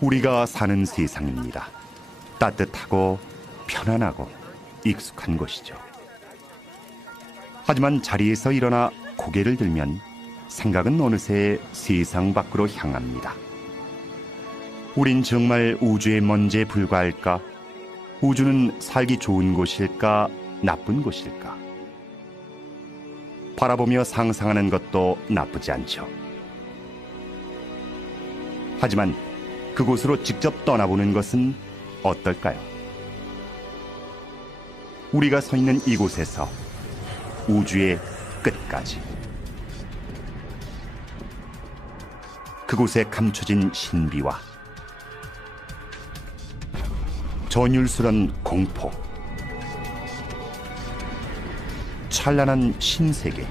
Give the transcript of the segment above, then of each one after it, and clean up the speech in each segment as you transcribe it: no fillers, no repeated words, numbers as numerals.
우리가 사는 세상입니다. 따뜻하고 편안하고 익숙한 곳이죠. 하지만 자리에서 일어나 고개를 들면 생각은 어느새 세상 밖으로 향합니다. 우린 정말 우주의 먼지에 불과할까? 우주는 살기 좋은 곳일까? 나쁜 곳일까? 바라보며 상상하는 것도 나쁘지 않죠. 하지만 그곳으로 직접 떠나보는 것은 어떨까요? 우리가 서 있는 이곳에서 우주의 끝까지, 그곳에 감춰진 신비와 전율스런 공포, 찬란한 신세계,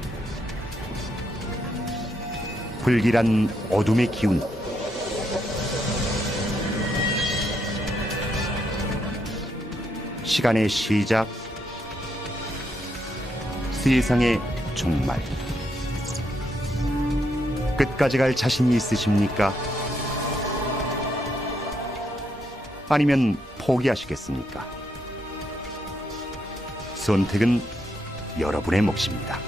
불길한 어둠의 기운, 시간의 시작, 세상의 종말. 끝까지 갈 자신이 있으십니까? 아니면 포기하시겠습니까? 선택은 여러분의 몫입니다.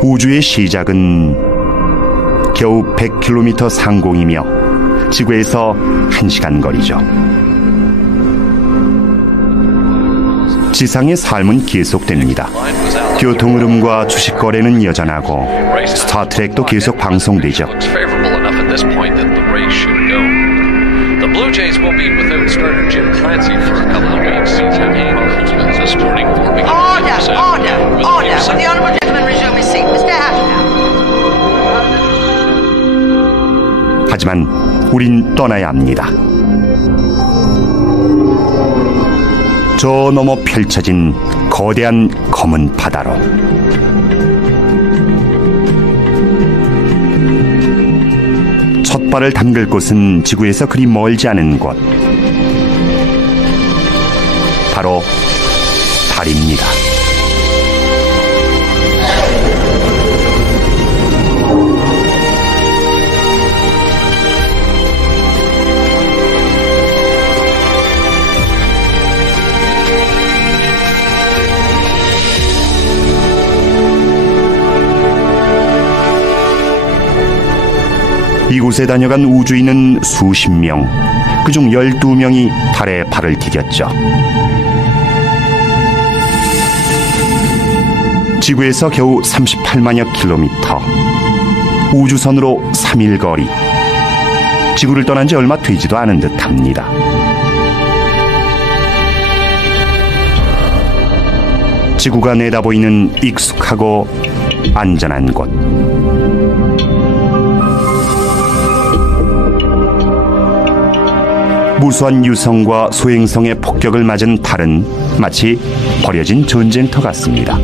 우주의 시작은 겨우 100km 상공이며 지구에서 1시간 거리죠. 지상의 삶은 계속됩니다. 교통 흐름과 주식 거래는 여전하고 스타트랙도 계속 방송되죠. 하지만 우린 떠나야 합니다. 저 너머 펼쳐진 거대한 검은 바다로. 첫 발을 담글 곳은 지구에서 그리 멀지 않은 곳, 바로 달입니다. 이곳에 다녀간 우주인은 수십 명, 그중 12명이 달에 발을 디뎠죠. 지구에서 겨우 38만여 킬로미터, 우주선으로 3일 거리. 지구를 떠난 지 얼마 되지도 않은 듯합니다. 지구가 내다보이는 익숙하고 안전한 곳. 무수한 유성과 소행성의 폭격을 맞은 달은 마치 버려진 전쟁터 같습니다.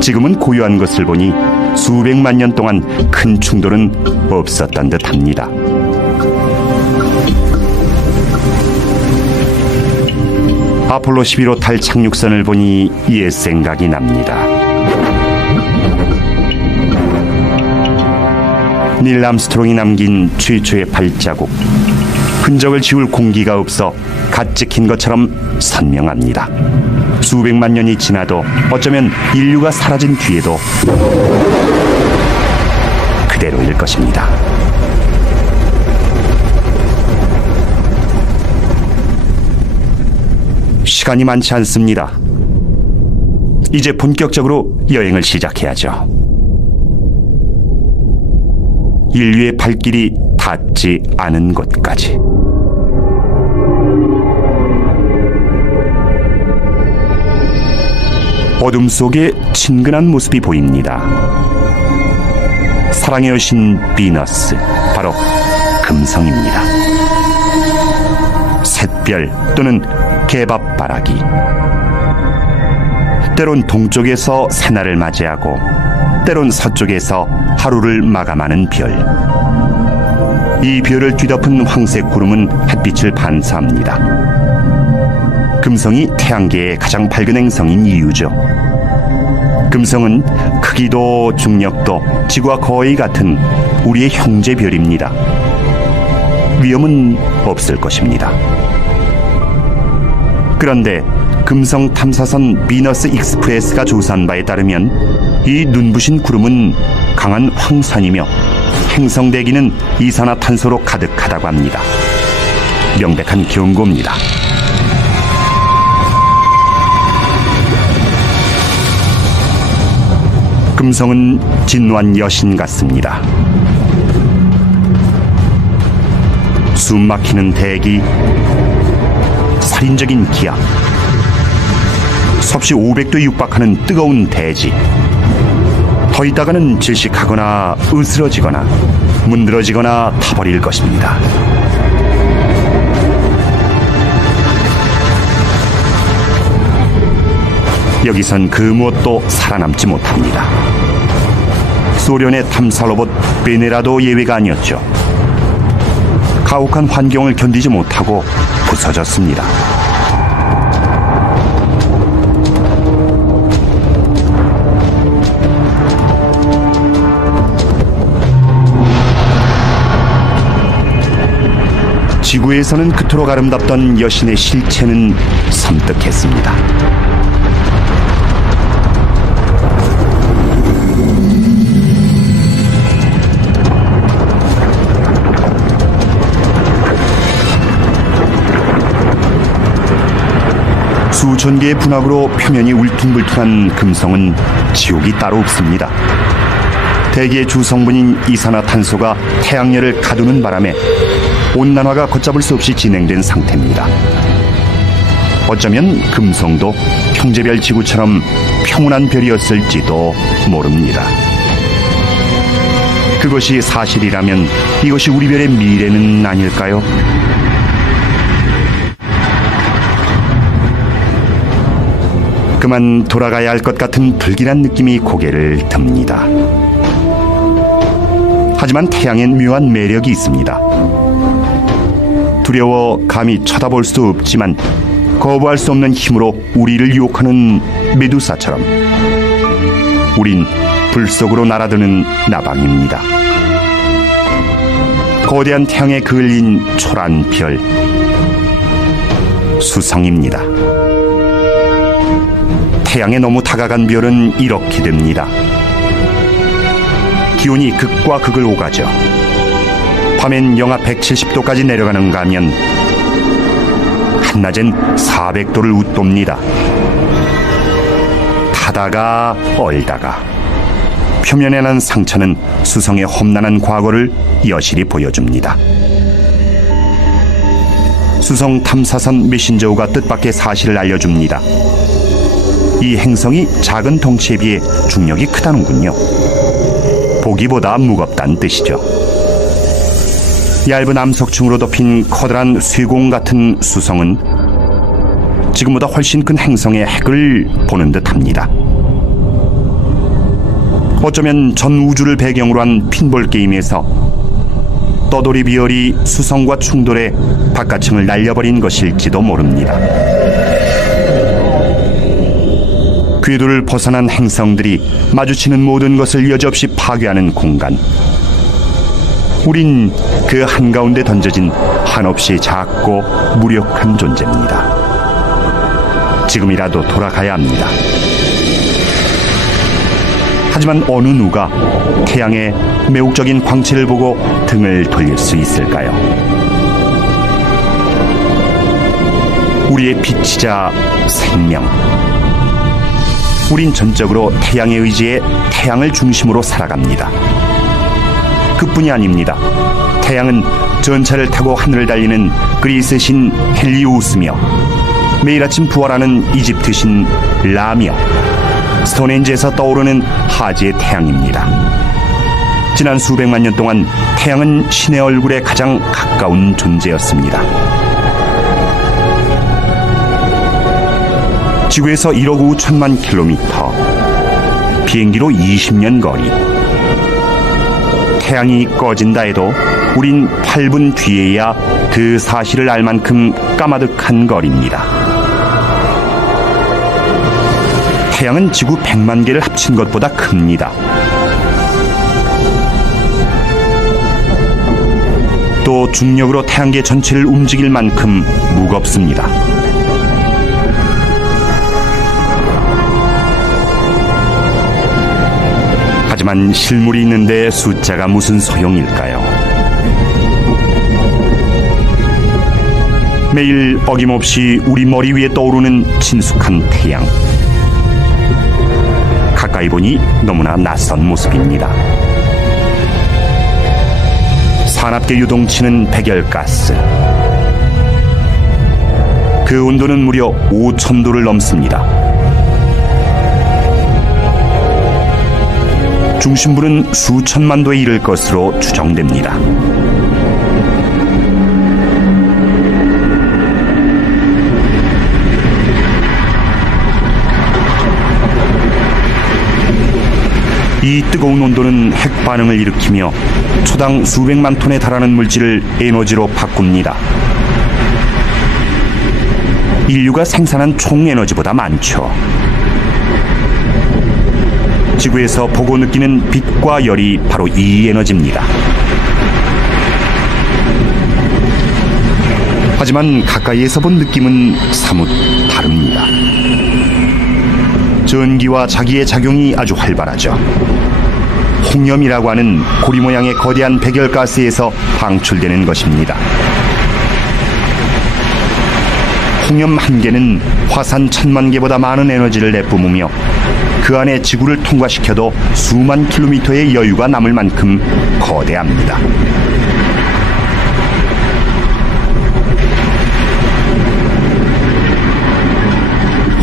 지금은 고요한 것을 보니 수백만 년 동안 큰 충돌은 없었던 듯합니다. 아폴로 11호 달 착륙선을 보니 옛 생각이 납니다. 닐 암스트롱이 남긴 최초의 발자국, 흔적을 지울 공기가 없어 갓 찍힌 것처럼 선명합니다. 수백만 년이 지나도, 어쩌면 인류가 사라진 뒤에도 그대로일 것입니다. 시간이 많지 않습니다. 이제 본격적으로 여행을 시작해야죠. 인류의 발길이 닿지 않은 곳까지. 어둠 속에 친근한 모습이 보입니다. 사랑의 여신 비너스, 바로 금성입니다. 샛별 또는 개밥바라기, 때론 동쪽에서 새날을 맞이하고 때론 서쪽에서 하루를 마감하는 별. 이 별을 뒤덮은 황색 구름은 햇빛을 반사합니다. 금성이 태양계의 가장 밝은 행성인 이유죠. 금성은 크기도 중력도 지구와 거의 같은 우리의 형제별입니다. 위험은 없을 것입니다. 그런데 금성 탐사선 비너스 익스프레스가 조사한 바에 따르면 이 눈부신 구름은 강한 황산이며 행성 대기는 이산화탄소로 가득하다고 합니다. 명백한 경고입니다. 금성은 진노한 여신 같습니다. 숨 막히는 대기, 살인적인 기압, 섭씨 500도에 육박하는 뜨거운 대지. 더 있다가는 질식하거나 으스러지거나 문드러지거나 타버릴 것입니다. 여기선 그 무엇도 살아남지 못합니다. 소련의 탐사 로봇 베네라도 예외가 아니었죠. 가혹한 환경을 견디지 못하고 부서졌습니다. 지구에서는 그토록 아름답던 여신의 실체는 섬뜩했습니다. 수천 개의 분화구로 표면이 울퉁불퉁한 금성은 지옥이 따로 없습니다. 대기의 주성분인 이산화탄소가 태양열을 가두는 바람에 온난화가 걷잡을 수 없이 진행된 상태입니다. 어쩌면 금성도 형제별 지구처럼 평온한 별이었을지도 모릅니다. 그것이 사실이라면 이것이 우리 별의 미래는 아닐까요? 그만 돌아가야 할 것 같은 불길한 느낌이 고개를 듭니다. 하지만 태양엔 묘한 매력이 있습니다. 두려워 감히 쳐다볼 수 없지만 거부할 수 없는 힘으로 우리를 유혹하는 메두사처럼 우린 불 속으로 날아드는 나방입니다. 거대한 태양에 그을린 초란 별, 수성입니다. 태양에 너무 다가간 별은 이렇게 됩니다. 기온이 극과 극을 오가죠. 밤엔 영하 170도까지 내려가는가 하면 한낮엔 400도를 웃돕니다. 타다가 얼다가 표면에 난 상처는 수성의 험난한 과거를 여실히 보여줍니다. 수성 탐사선 메신저우가 뜻밖의 사실을 알려줍니다. 이 행성이 작은 덩치에 비해 중력이 크다는군요. 보기보다 무겁다는 뜻이죠. 얇은 암석층으로 덮인 커다란 쇠공 같은 수성은 지금보다 훨씬 큰 행성의 핵을 보는 듯합니다. 어쩌면 전 우주를 배경으로 한 핀볼 게임에서 떠돌이 비열이 수성과 충돌해 바깥층을 날려버린 것일지도 모릅니다. 궤도를 벗어난 행성들이 마주치는 모든 것을 여지없이 파괴하는 공간. 우린 그 한가운데 던져진 한없이 작고 무력한 존재입니다. 지금이라도 돌아가야 합니다. 하지만 어느 누가 태양의 매혹적인 광채를 보고 등을 돌릴 수 있을까요? 우리의 빛이자 생명. 우린 전적으로 태양에 의지해 태양을 중심으로 살아갑니다. 그뿐이 아닙니다. 태양은 전차를 타고 하늘을 달리는 그리스 신 헬리우스며 매일 아침 부활하는 이집트 신 라며 스톤헨지에서 떠오르는 하지의 태양입니다. 지난 수백만 년 동안 태양은 신의 얼굴에 가장 가까운 존재였습니다. 지구에서 1억 5천만 킬로미터, 비행기로 20년 거리. 태양이 꺼진다 해도 우린 8분 뒤에야 그 사실을 알 만큼 까마득한 거리입니다. 태양은 지구 100만 개를 합친 것보다 큽니다. 또 중력으로 태양계 전체를 움직일 만큼 무겁습니다. 하지만 실물이 있는데 숫자가 무슨 소용일까요? 매일 어김없이 우리 머리 위에 떠오르는 친숙한 태양. 가까이 보니 너무나 낯선 모습입니다. 산압계 유동치는 백열가스. 그 온도는 무려 5,000도를 넘습니다. 중심부는 수천만 도에 이를 것으로 추정됩니다. 이 뜨거운 온도는 핵 반응을 일으키며 초당 수백만 톤에 달하는 물질을 에너지로 바꿉니다. 인류가 생산한 총 에너지보다 많죠. 지구에서 보고 느끼는 빛과 열이 바로 이 에너지입니다. 하지만 가까이에서 본 느낌은 사뭇 다릅니다. 전기와 자기의 작용이 아주 활발하죠. 홍염이라고 하는 고리 모양의 거대한 백열가스에서 방출되는 것입니다. 홍염 한 개는 화산 1000만 개보다 많은 에너지를 내뿜으며 그 안에 지구를 통과시켜도 수만 킬로미터의 여유가 남을 만큼 거대합니다.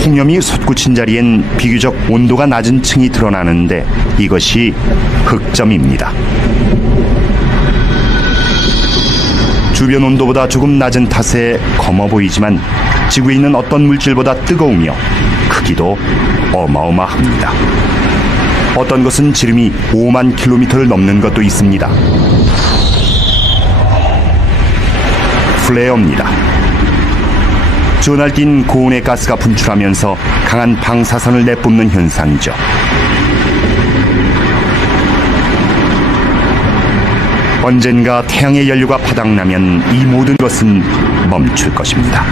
홍염이 솟구친 자리엔 비교적 온도가 낮은 층이 드러나는데 이것이 흑점입니다. 주변 온도보다 조금 낮은 탓에 검어 보이지만 지구에 있는 어떤 물질보다 뜨거우며 크기도 어마어마합니다. 어떤 것은 지름이 5만 킬로미터를 넘는 것도 있습니다. 플레어입니다. 전할 띤 고온의 가스가 분출하면서 강한 방사선을 내뿜는 현상이죠. 언젠가 태양의 연료가 바닥나면 이 모든 것은 멈출 것입니다.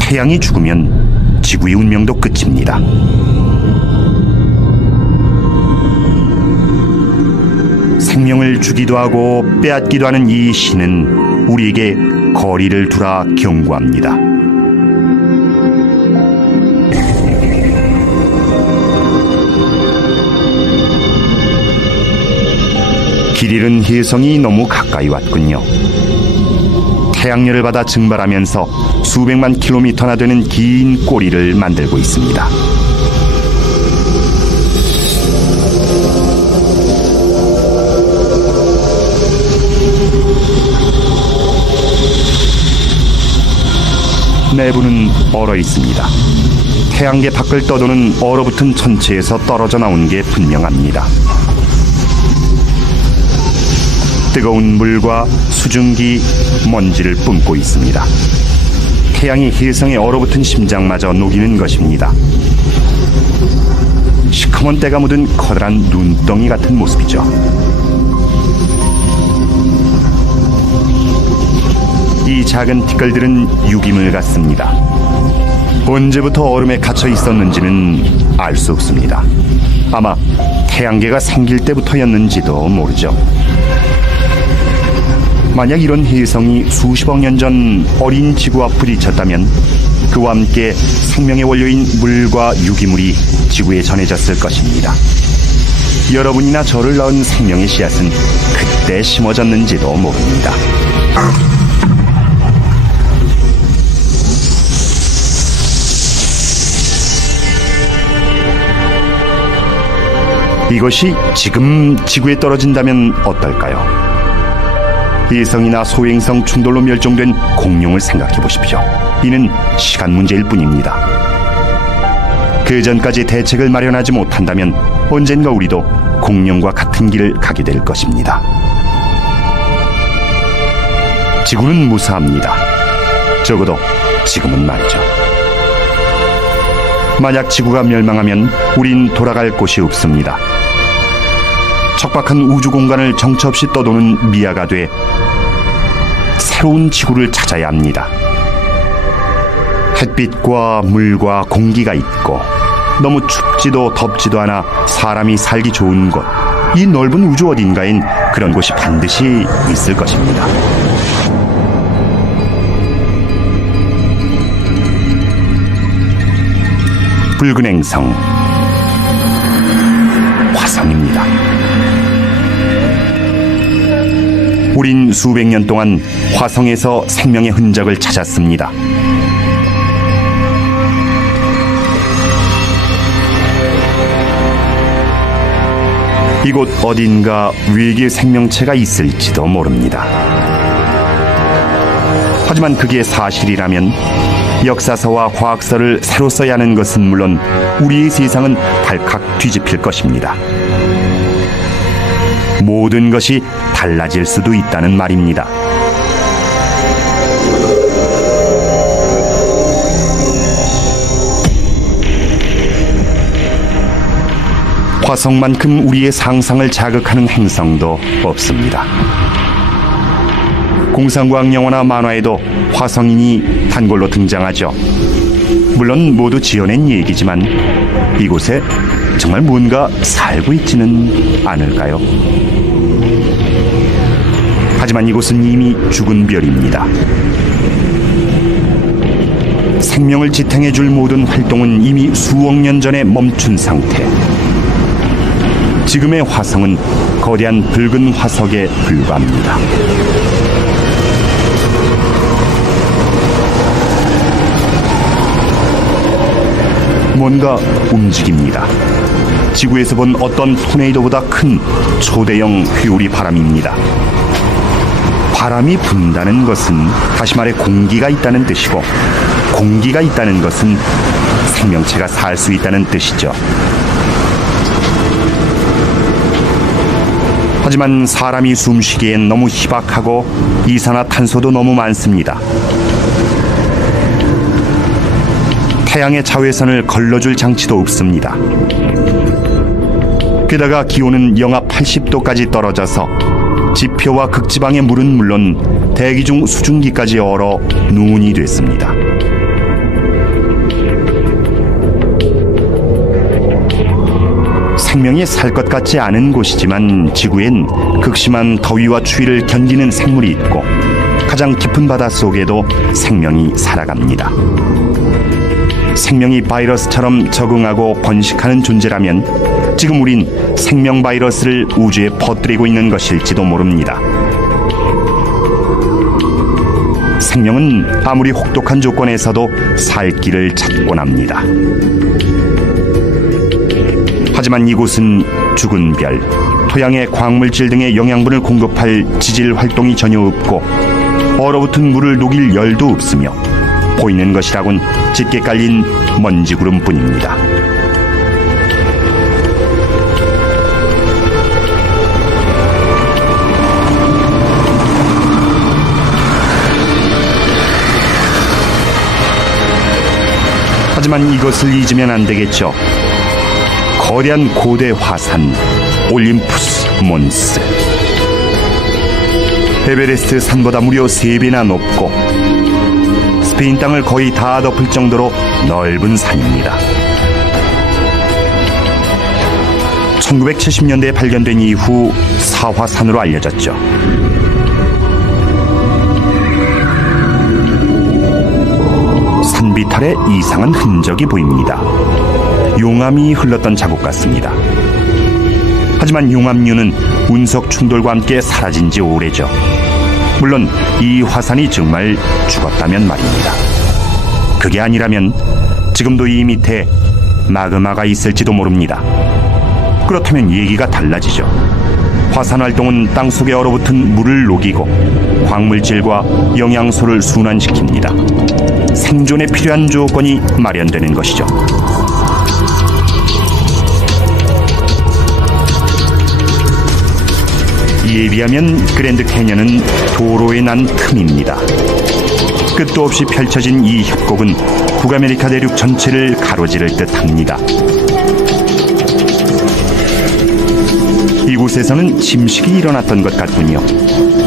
태양이 죽으면 지구의 운명도 끝입니다. 생명을 주기도 하고 빼앗기도 하는 이 신은 우리에게 거리를 두라 경고합니다. 길 잃은 혜성이 너무 가까이 왔군요. 태양열을 받아 증발하면서 수백만 킬로미터나 되는 긴 꼬리를 만들고 있습니다. 내부는 얼어 있습니다. 태양계 밖을 떠도는 얼어붙은 천체에서 떨어져 나온 게 분명합니다. 뜨거운 물과 수증기, 먼지를 뿜고 있습니다. 태양이 혜성의 얼어붙은 심장마저 녹이는 것입니다. 시커먼 때가 묻은 커다란 눈덩이 같은 모습이죠. 이 작은 티끌들은 유기물 같습니다. 언제부터 얼음에 갇혀 있었는지는 알 수 없습니다. 아마 태양계가 생길 때부터였는지도 모르죠. 만약 이런 혜성이 수십억 년 전 어린 지구와 부딪혔다면 그와 함께 생명의 원료인 물과 유기물이 지구에 전해졌을 것입니다. 여러분이나 저를 낳은 생명의 씨앗은 그때 심어졌는지도 모릅니다. 이것이 지금 지구에 떨어진다면 어떨까요? 해성이나 소행성 충돌로 멸종된 공룡을 생각해 보십시오. 이는 시간 문제일 뿐입니다. 그 전까지 대책을 마련하지 못한다면 언젠가 우리도 공룡과 같은 길을 가게 될 것입니다. 지구는 무사합니다. 적어도 지금은 말이죠. 만약 지구가 멸망하면 우린 돌아갈 곳이 없습니다. 척박한 우주 공간을 정처 없이 떠도는 미아가 돼 새로운 지구를 찾아야 합니다. 햇빛과 물과 공기가 있고 너무 춥지도 덥지도 않아 사람이 살기 좋은 곳, 이 넓은 우주 어딘가엔 그런 곳이 반드시 있을 것입니다. 붉은 행성, 화성입니다. 우린 수백 년 동안 화성에서 생명의 흔적을 찾았습니다. 이곳 어딘가 외계 생명체가 있을지도 모릅니다. 하지만 그게 사실이라면 역사서와 과학서를 새로 써야 하는 것은 물론 우리의 세상은 발칵 뒤집힐 것입니다. 모든 것이 달라질 수도 있다는 말입니다. 화성만큼 우리의 상상을 자극하는 행성도 없습니다. 공상과학 영화나 만화에도 화성인이 단골로 등장하죠. 물론 모두 지어낸 얘기지만 이곳에 정말 뭔가 살고 있지는 않을까요? 하지만 이곳은 이미 죽은 별입니다. 생명을 지탱해줄 모든 활동은 이미 수억 년 전에 멈춘 상태. 지금의 화성은 거대한 붉은 화석에 불과합니다. 뭔가 움직입니다. 지구에서 본 어떤 토네이도보다 큰 초대형 회오리 바람입니다. 바람이 분다는 것은 다시 말해 공기가 있다는 뜻이고, 공기가 있다는 것은 생명체가 살 수 있다는 뜻이죠. 하지만 사람이 숨쉬기엔 너무 희박하고 이산화탄소도 너무 많습니다. 태양의 자외선을 걸러줄 장치도 없습니다. 게다가 기온은 영하 80도까지 떨어져서 지표와 극지방의 물은 물론 대기 중 수증기까지 얼어 눈이 됐습니다. 생명이 살 것 같지 않은 곳이지만 지구엔 극심한 더위와 추위를 견디는 생물이 있고 가장 깊은 바다 속에도 생명이 살아갑니다. 생명이 바이러스처럼 적응하고 번식하는 존재라면 지금 우린 생명 바이러스를 우주에 퍼뜨리고 있는 것일지도 모릅니다. 생명은 아무리 혹독한 조건에서도 살 길을 찾곤 합니다. 하지만 이곳은 죽은 별, 토양의 광물질 등의 영양분을 공급할 지질 활동이 전혀 없고 얼어붙은 물을 녹일 열도 없으며 보이는 것이라곤 짙게 깔린 먼지 구름뿐입니다. 하지만 이것을 잊으면 안 되겠죠. 거대한 고대 화산 올림푸스 몬스. 에베레스트 산보다 무려 3배나 높고 스페인 땅을 거의 다 덮을 정도로 넓은 산입니다. 1970년대에 발견된 이후 사화산으로 알려졌죠. 산 비탈에 이상한 흔적이 보입니다. 용암이 흘렀던 자국 같습니다. 하지만 용암류는 운석 충돌과 함께 사라진 지 오래죠. 물론 이 화산이 정말 죽었다면 말입니다. 그게 아니라면 지금도 이 밑에 마그마가 있을지도 모릅니다. 그렇다면 얘기가 달라지죠. 화산 활동은 땅속에 얼어붙은 물을 녹이고 광물질과 영양소를 순환시킵니다. 생존에 필요한 조건이 마련되는 것이죠. 이에 비하면 그랜드 캐년은 도로에 난 틈입니다. 끝도 없이 펼쳐진 이 협곡은 북아메리카 대륙 전체를 가로지를 듯합니다. 이곳에서는 침식이 일어났던 것 같군요.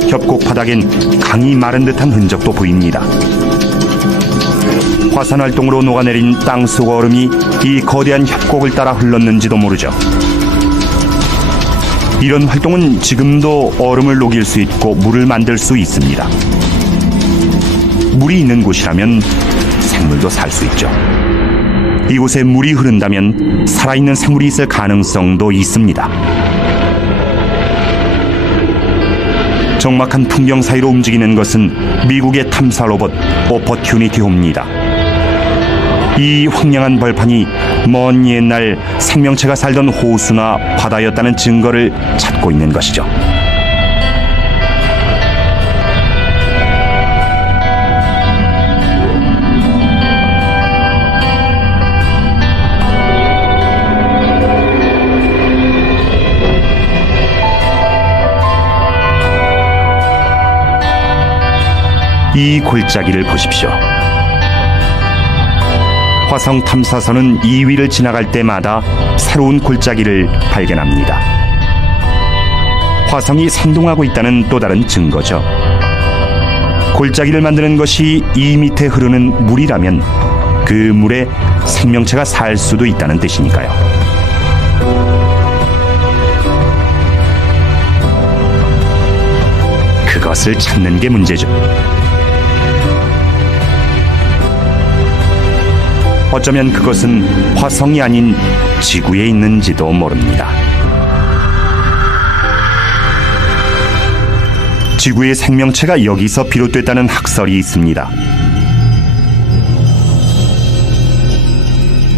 협곡 바닥엔 강이 마른 듯한 흔적도 보입니다. 화산 활동으로 녹아내린 땅속 얼음이 이 거대한 협곡을 따라 흘렀는지도 모르죠. 이런 활동은 지금도 얼음을 녹일 수 있고 물을 만들 수 있습니다. 물이 있는 곳이라면 생물도 살 수 있죠. 이곳에 물이 흐른다면 살아있는 생물이 있을 가능성도 있습니다. 적막한 풍경 사이로 움직이는 것은 미국의 탐사 로봇 오퍼튜니티 호입니다. 이 황량한 벌판이 먼 옛날 생명체가 살던 호수나 바다였다는 증거를 찾고 있는 것이죠. 이 골짜기를 보십시오. 화성 탐사선은 이 위를 지나갈 때마다 새로운 골짜기를 발견합니다. 화성이 생동하고 있다는 또 다른 증거죠. 골짜기를 만드는 것이 이 밑에 흐르는 물이라면 그 물에 생명체가 살 수도 있다는 뜻이니까요. 그것을 찾는 게 문제죠. 어쩌면 그것은 화성이 아닌 지구에 있는지도 모릅니다. 지구의 생명체가 여기서 비롯됐다는 학설이 있습니다.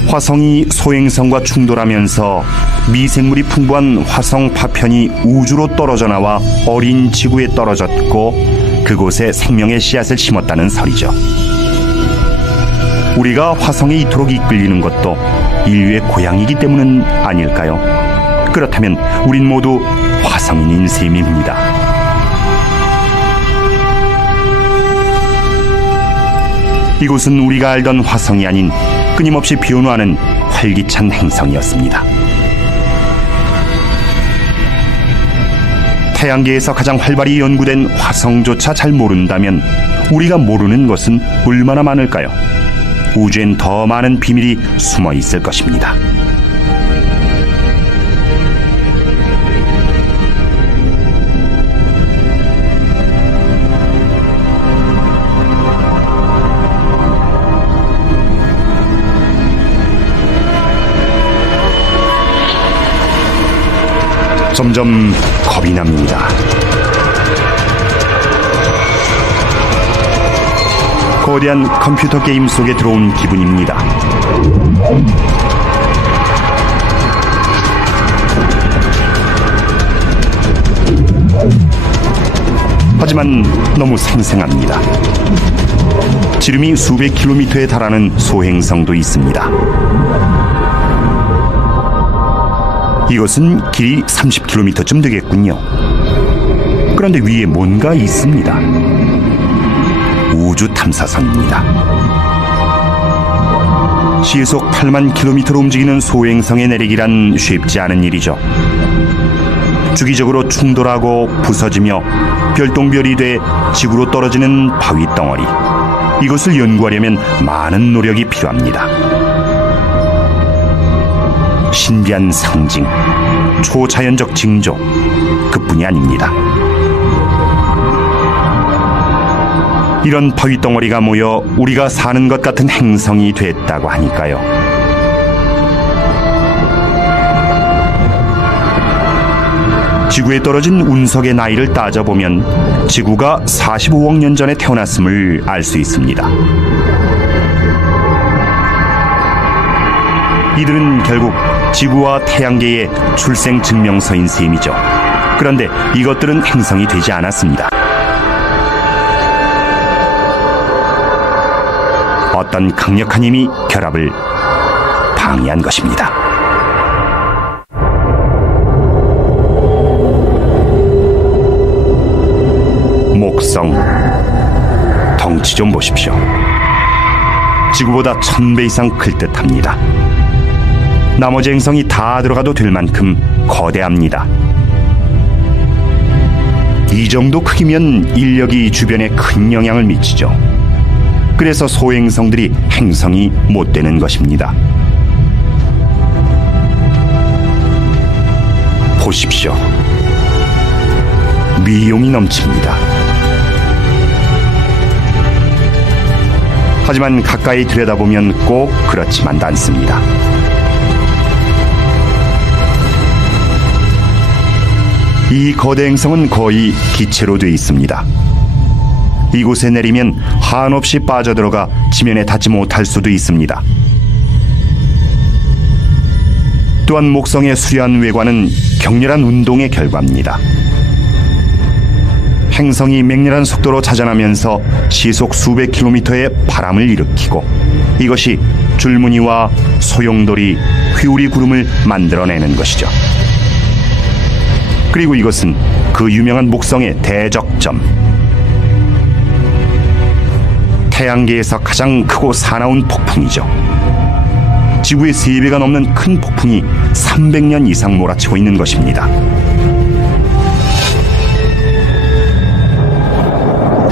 화성이 소행성과 충돌하면서 미생물이 풍부한 화성 파편이 우주로 떨어져 나와 어린 지구에 떨어졌고 그곳에 생명의 씨앗을 심었다는 설이죠. 우리가 화성에 이토록 이끌리는 것도 인류의 고향이기 때문은 아닐까요? 그렇다면 우린 모두 화성인인 셈입니다. 이곳은 우리가 알던 화성이 아닌 끊임없이 변화하는 활기찬 행성이었습니다. 태양계에서 가장 활발히 연구된 화성조차 잘 모른다면 우리가 모르는 것은 얼마나 많을까요? 우주엔 더 많은 비밀이 숨어 있을 것입니다. 점점 겁이 납니다. 거대한 컴퓨터 게임 속에 들어온 기분입니다. 하지만 너무 생생합니다. 지름이 수백 킬로미터에 달하는 소행성도 있습니다. 이것은 길이 30km쯤 되겠군요. 그런데 위에 뭔가 있습니다. 우주 탐사선입니다. 시속 8만 킬로미터로 움직이는 소행성에 내리기란 쉽지 않은 일이죠. 주기적으로 충돌하고 부서지며 별똥별이 돼 지구로 떨어지는 바위 덩어리. 이것을 연구하려면 많은 노력이 필요합니다. 신비한 상징, 초자연적 징조, 그뿐이 아닙니다. 이런 바위 덩어리가 모여 우리가 사는 것 같은 행성이 됐다고 하니까요. 지구에 떨어진 운석의 나이를 따져보면 지구가 45억 년 전에 태어났음을 알 수 있습니다. 이들은 결국 지구와 태양계의 출생 증명서인 셈이죠. 그런데 이것들은 행성이 되지 않았습니다. 어떤 강력한 힘이 결합을 방해한 것입니다. 목성, 덩치 좀 보십시오. 지구보다 1000배 이상 클 듯합니다. 나머지 행성이 다 들어가도 될 만큼 거대합니다. 이 정도 크기면 인력이 주변에 큰 영향을 미치죠. 그래서 소행성들이 행성이 못 되는 것입니다. 보십시오. 미용이 넘칩니다. 하지만 가까이 들여다보면 꼭 그렇지만도 않습니다. 이 거대 행성은 거의 기체로 되어 있습니다. 이곳에 내리면 한없이 빠져들어가 지면에 닿지 못할 수도 있습니다. 또한 목성의 수려한 외관은 격렬한 운동의 결과입니다. 행성이 맹렬한 속도로 자전하면서 시속 수백 킬로미터의 바람을 일으키고 이것이 줄무늬와 소용돌이, 회오리 구름을 만들어내는 것이죠. 그리고 이것은 그 유명한 목성의 대적점, 태양계에서 가장 크고 사나운 폭풍이죠. 지구의 3배가 넘는 큰 폭풍이 300년 이상 몰아치고 있는 것입니다.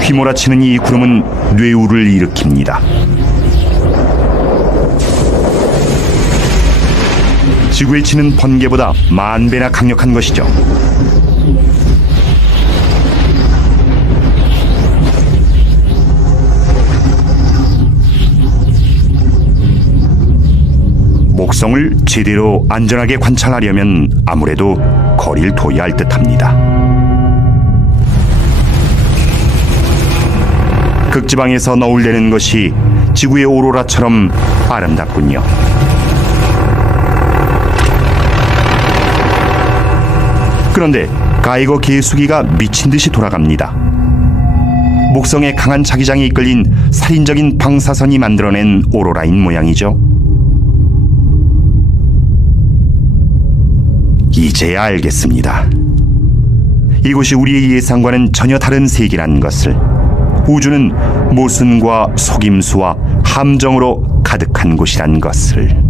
휘몰아치는 이 구름은 뇌우를 일으킵니다. 지구에 치는 번개보다 10,000배나 강력한 것이죠. 목성을 제대로 안전하게 관찰하려면 아무래도 거리를 둬야 할 듯합니다. 극지방에서 너울대는 것이 지구의 오로라처럼 아름답군요. 그런데 가이거 계수기가 미친 듯이 돌아갑니다. 목성의 강한 자기장에 이끌린 살인적인 방사선이 만들어낸 오로라인 모양이죠. 이제야 알겠습니다. 이곳이 우리의 예상과는 전혀 다른 세계라는 것을. 우주는 모순과 속임수와 함정으로 가득한 곳이란 것을.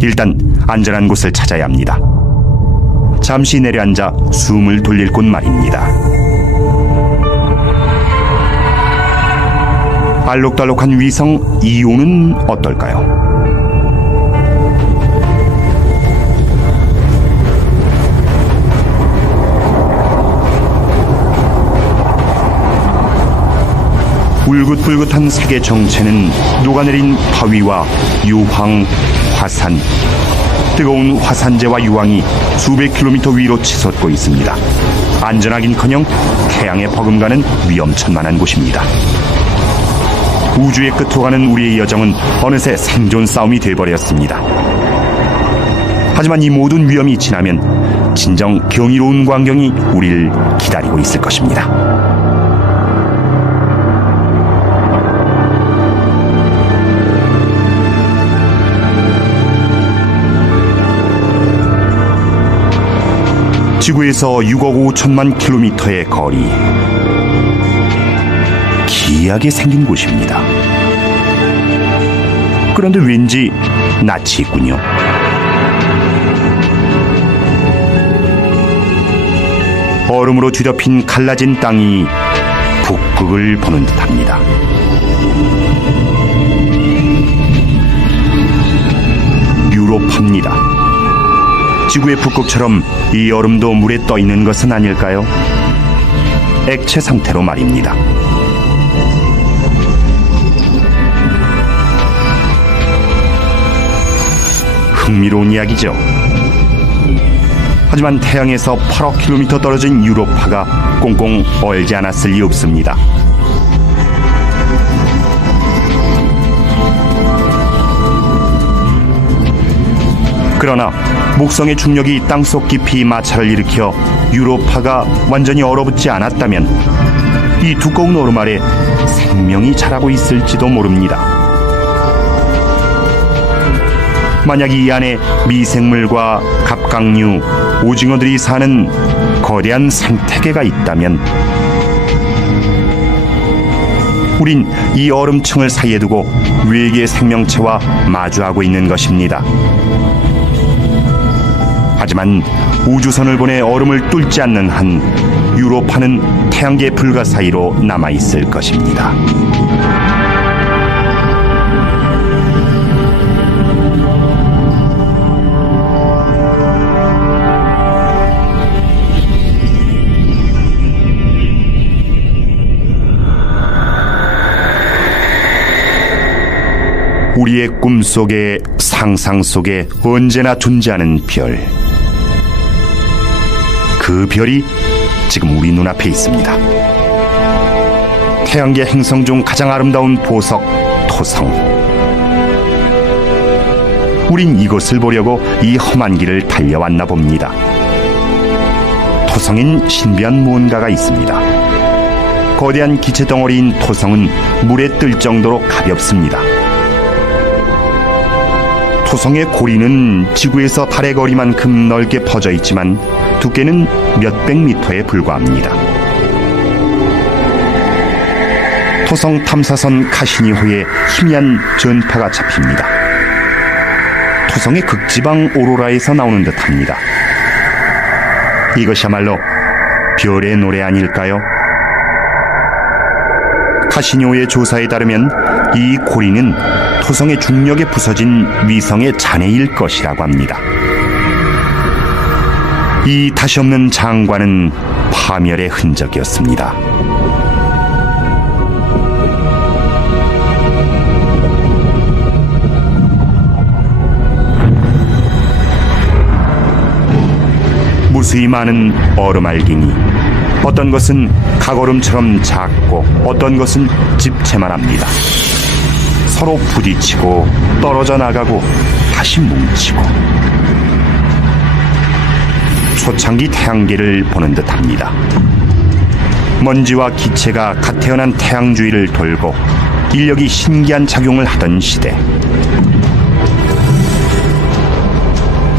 일단 안전한 곳을 찾아야 합니다. 잠시 내려앉아 숨을 돌릴 곳 말입니다. 알록달록한 위성 이오는 어떨까요? 울긋불긋한 색의 정체는 녹아내린 바위와 유황, 화산, 뜨거운 화산재와 유황이 수백 킬로미터 위로 치솟고 있습니다. 안전하긴커녕 태양에 버금가는 위험천만한 곳입니다. 우주의 끝으로 가는 우리의 여정은 어느새 생존 싸움이 돼버렸습니다. 하지만 이 모든 위험이 지나면 진정 경이로운 광경이 우리를 기다리고 있을 것입니다. 지구에서 6억 5천만 킬로미터의 거리, 기이하게 생긴 곳입니다. 그런데 왠지 낯이 있군요. 얼음으로 뒤덮인 갈라진 땅이 북극을 보는 듯합니다. 유로파입니다. 지구의 북극처럼 이 얼음도 물에 떠 있는 것은 아닐까요? 액체 상태로 말입니다. 흥미로운 이야기죠. 하지만 태양에서 8억 킬로미터 떨어진 유로파가 꽁꽁 얼지 않았을 리 없습니다. 그러나 목성의 중력이 땅속 깊이 마찰을 일으켜 유로파가 완전히 얼어붙지 않았다면 이 두꺼운 얼음 아래 생명이 자라고 있을지도 모릅니다. 만약 이 안에 미생물과 갑각류, 오징어들이 사는 거대한 생태계가 있다면 우린 이 얼음층을 사이에 두고 외계 생명체와 마주하고 있는 것입니다. 하지만 우주선을 보내 얼음을 뚫지 않는 한 유로파는 태양계 불가 사이로 남아있을 것입니다. 우리의 꿈속에 상상 속에 언제나 존재하는 별. 그 별이 지금 우리 눈앞에 있습니다. 태양계 행성 중 가장 아름다운 보석 토성. 우린 이것을 보려고 이 험한 길을 달려왔나 봅니다. 토성엔 신비한 무언가가 있습니다. 거대한 기체 덩어리인 토성은 물에 뜰 정도로 가볍습니다. 토성의 고리는 지구에서 달의 거리만큼 넓게 퍼져 있지만 두께는 몇백 미터에 불과합니다. 토성 탐사선 카시니호에 희미한 전파가 잡힙니다. 토성의 극지방 오로라에서 나오는 듯합니다. 이것이야말로 별의 노래 아닐까요? 카시니호의 조사에 따르면 이 고리는 토성의 중력에 부서진 위성의 잔해일 것이라고 합니다. 이 다시 없는 장관은 파멸의 흔적이었습니다. 무수히 많은 얼음알갱이, 어떤 것은 각얼음처럼 작고 어떤 것은 집채만 합니다. 서로 부딪히고 떨어져 나가고 다시 뭉치고 초창기 태양계를 보는 듯합니다. 먼지와 기체가 갓 태어난 태양 주위를 돌고 인력이 신기한 작용을 하던 시대.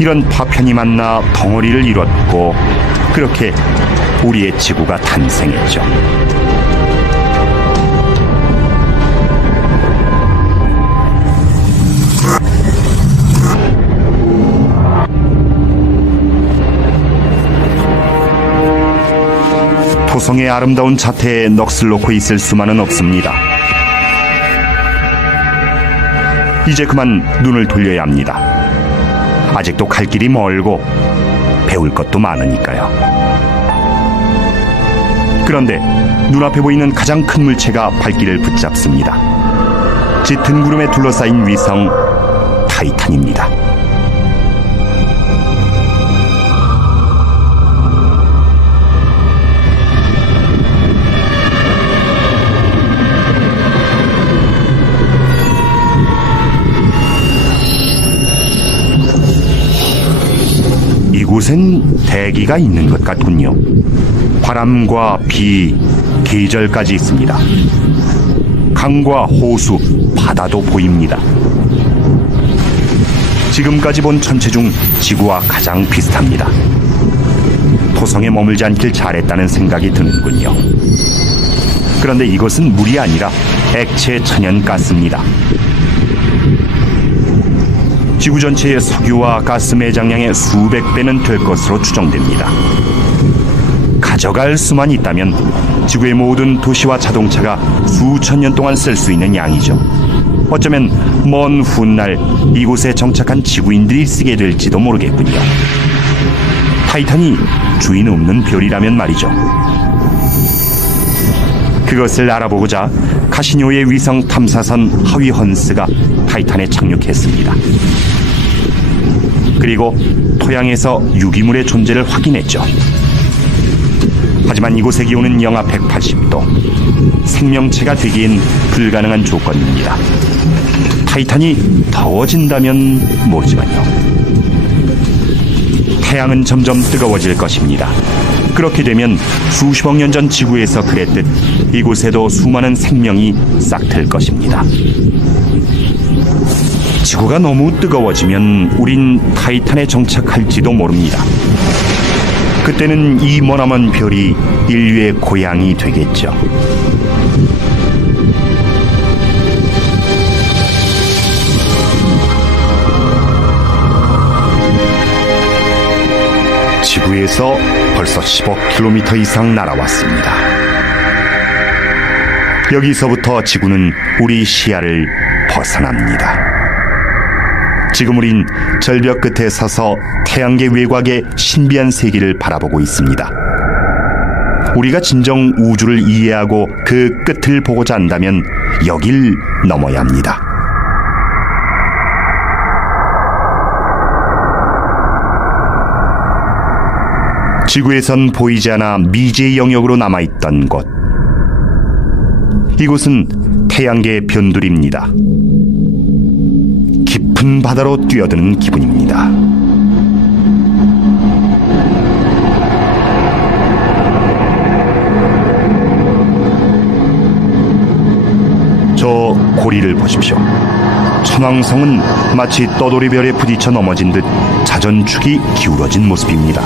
이런 파편이 만나 덩어리를 이뤘고 그렇게 우리의 지구가 탄생했죠. 토성의 아름다운 자태에 넋을 놓고 있을 수만은 없습니다. 이제 그만 눈을 돌려야 합니다. 아직도 갈 길이 멀고 배울 것도 많으니까요. 그런데 눈앞에 보이는 가장 큰 물체가 발길을 붙잡습니다. 짙은 구름에 둘러싸인 위성 타이탄입니다. 이곳엔 대기가 있는 것 같군요. 바람과 비, 계절까지 있습니다. 강과 호수, 바다도 보입니다. 지금까지 본 천체 중 지구와 가장 비슷합니다. 토성에 머물지 않길 잘했다는 생각이 드는군요. 그런데 이것은 물이 아니라 액체 천연가스입니다. 지구 전체의 석유와 가스 매장량의 수백 배는 될 것으로 추정됩니다. 가져갈 수만 있다면 지구의 모든 도시와 자동차가 수천 년 동안 쓸 수 있는 양이죠. 어쩌면 먼 훗날 이곳에 정착한 지구인들이 쓰게 될지도 모르겠군요. 타이탄이 주인 없는 별이라면 말이죠. 그것을 알아보고자 카시니호의 위성 탐사선 하위 헌스가 타이탄에 착륙했습니다. 그리고 토양에서 유기물의 존재를 확인했죠. 하지만 이곳의 기온은 영하 180도. 생명체가 되기엔 불가능한 조건입니다. 타이탄이 더워진다면 모르지만요. 태양은 점점 뜨거워질 것입니다. 그렇게 되면 수십억 년 전 지구에서 그랬듯 이곳에도 수많은 생명이 싹틀 것입니다. 지구가 너무 뜨거워지면 우린 타이탄에 정착할지도 모릅니다. 그때는 이 머나먼 별이 인류의 고향이 되겠죠. 지구에서 벌써 15km 이상 날아왔습니다. 여기서부터 지구는 우리 시야를 벗어납니다. 지금 우린 절벽 끝에 서서 태양계 외곽의 신비한 세계를 바라보고 있습니다. 우리가 진정 우주를 이해하고 그 끝을 보고자 한다면 여길 넘어야 합니다. 지구에선 보이지 않아 미지의 영역으로 남아있던 곳. 이곳은 태양계 변두리입니다. 깊은 바다로 뛰어드는 기분입니다. 저 고리를 보십시오. 천왕성은 마치 떠돌이별에 부딪혀 넘어진 듯 자전축이 기울어진 모습입니다.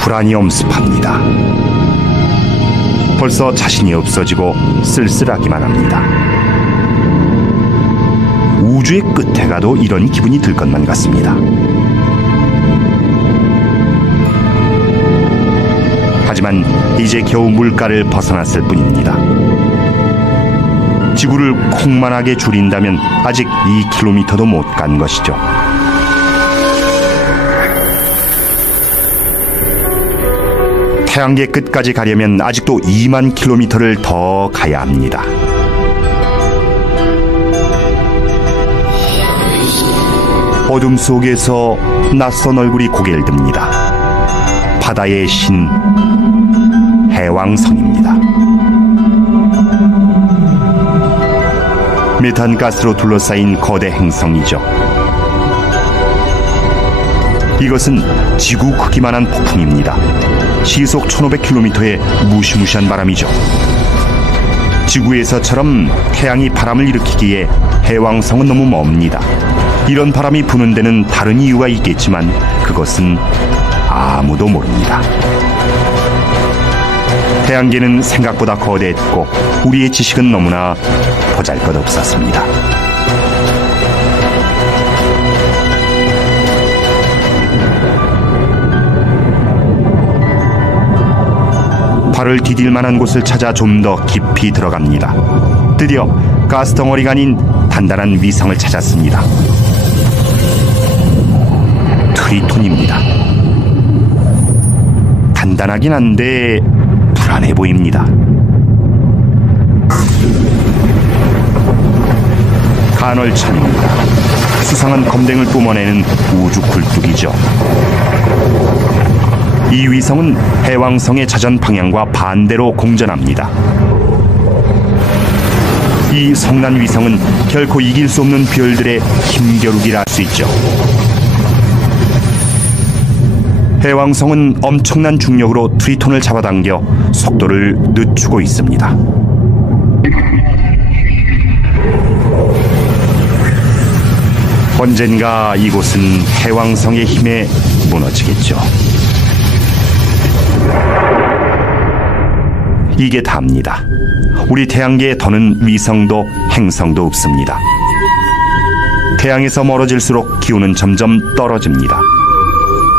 불안이 엄습합니다. 벌써 자신이 없어지고 쓸쓸하기만 합니다. 우주의 끝에 가도 이런 기분이 들 것만 같습니다. 하지만 이제 겨우 물가를 벗어났을 뿐입니다. 지구를 콩만하게 줄인다면 아직 2km도 못 간 것이죠. 태양계 끝까지 가려면 아직도 2만 킬로미터를 더 가야 합니다. 어둠 속에서 낯선 얼굴이 고개를 듭니다. 바다의 신, 해왕성입니다. 메탄가스로 둘러싸인 거대 행성이죠. 이것은 지구 크기만한 폭풍입니다. 시속 1500km의 무시무시한 바람이죠. 지구에서처럼 태양이 바람을 일으키기에 해왕성은 너무 멉니다. 이런 바람이 부는 데는 다른 이유가 있겠지만 그것은 아무도 모릅니다. 태양계는 생각보다 거대했고 우리의 지식은 너무나 보잘것없었습니다. 발을 디딜 만한 곳을 찾아 좀 더 깊이 들어갑니다. 드디어 가스덩어리가 아닌 단단한 위성을 찾았습니다. 트리톤입니다. 단단하긴 한데 불안해 보입니다. 간헐천입니다. 수상한 검댕을 뿜어내는 우주 굴뚝이죠. 이 위성은 해왕성의 자전 방향과 반대로 공전합니다. 이 성난 위성은 결코 이길 수 없는 별들의 힘겨루기라 할 수 있죠. 해왕성은 엄청난 중력으로 트리톤을 잡아당겨 속도를 늦추고 있습니다. 언젠가 이곳은 해왕성의 힘에 무너지겠죠. 이게 답니다. 우리 태양계에 더는 위성도 행성도 없습니다. 태양에서 멀어질수록 기온은 점점 떨어집니다.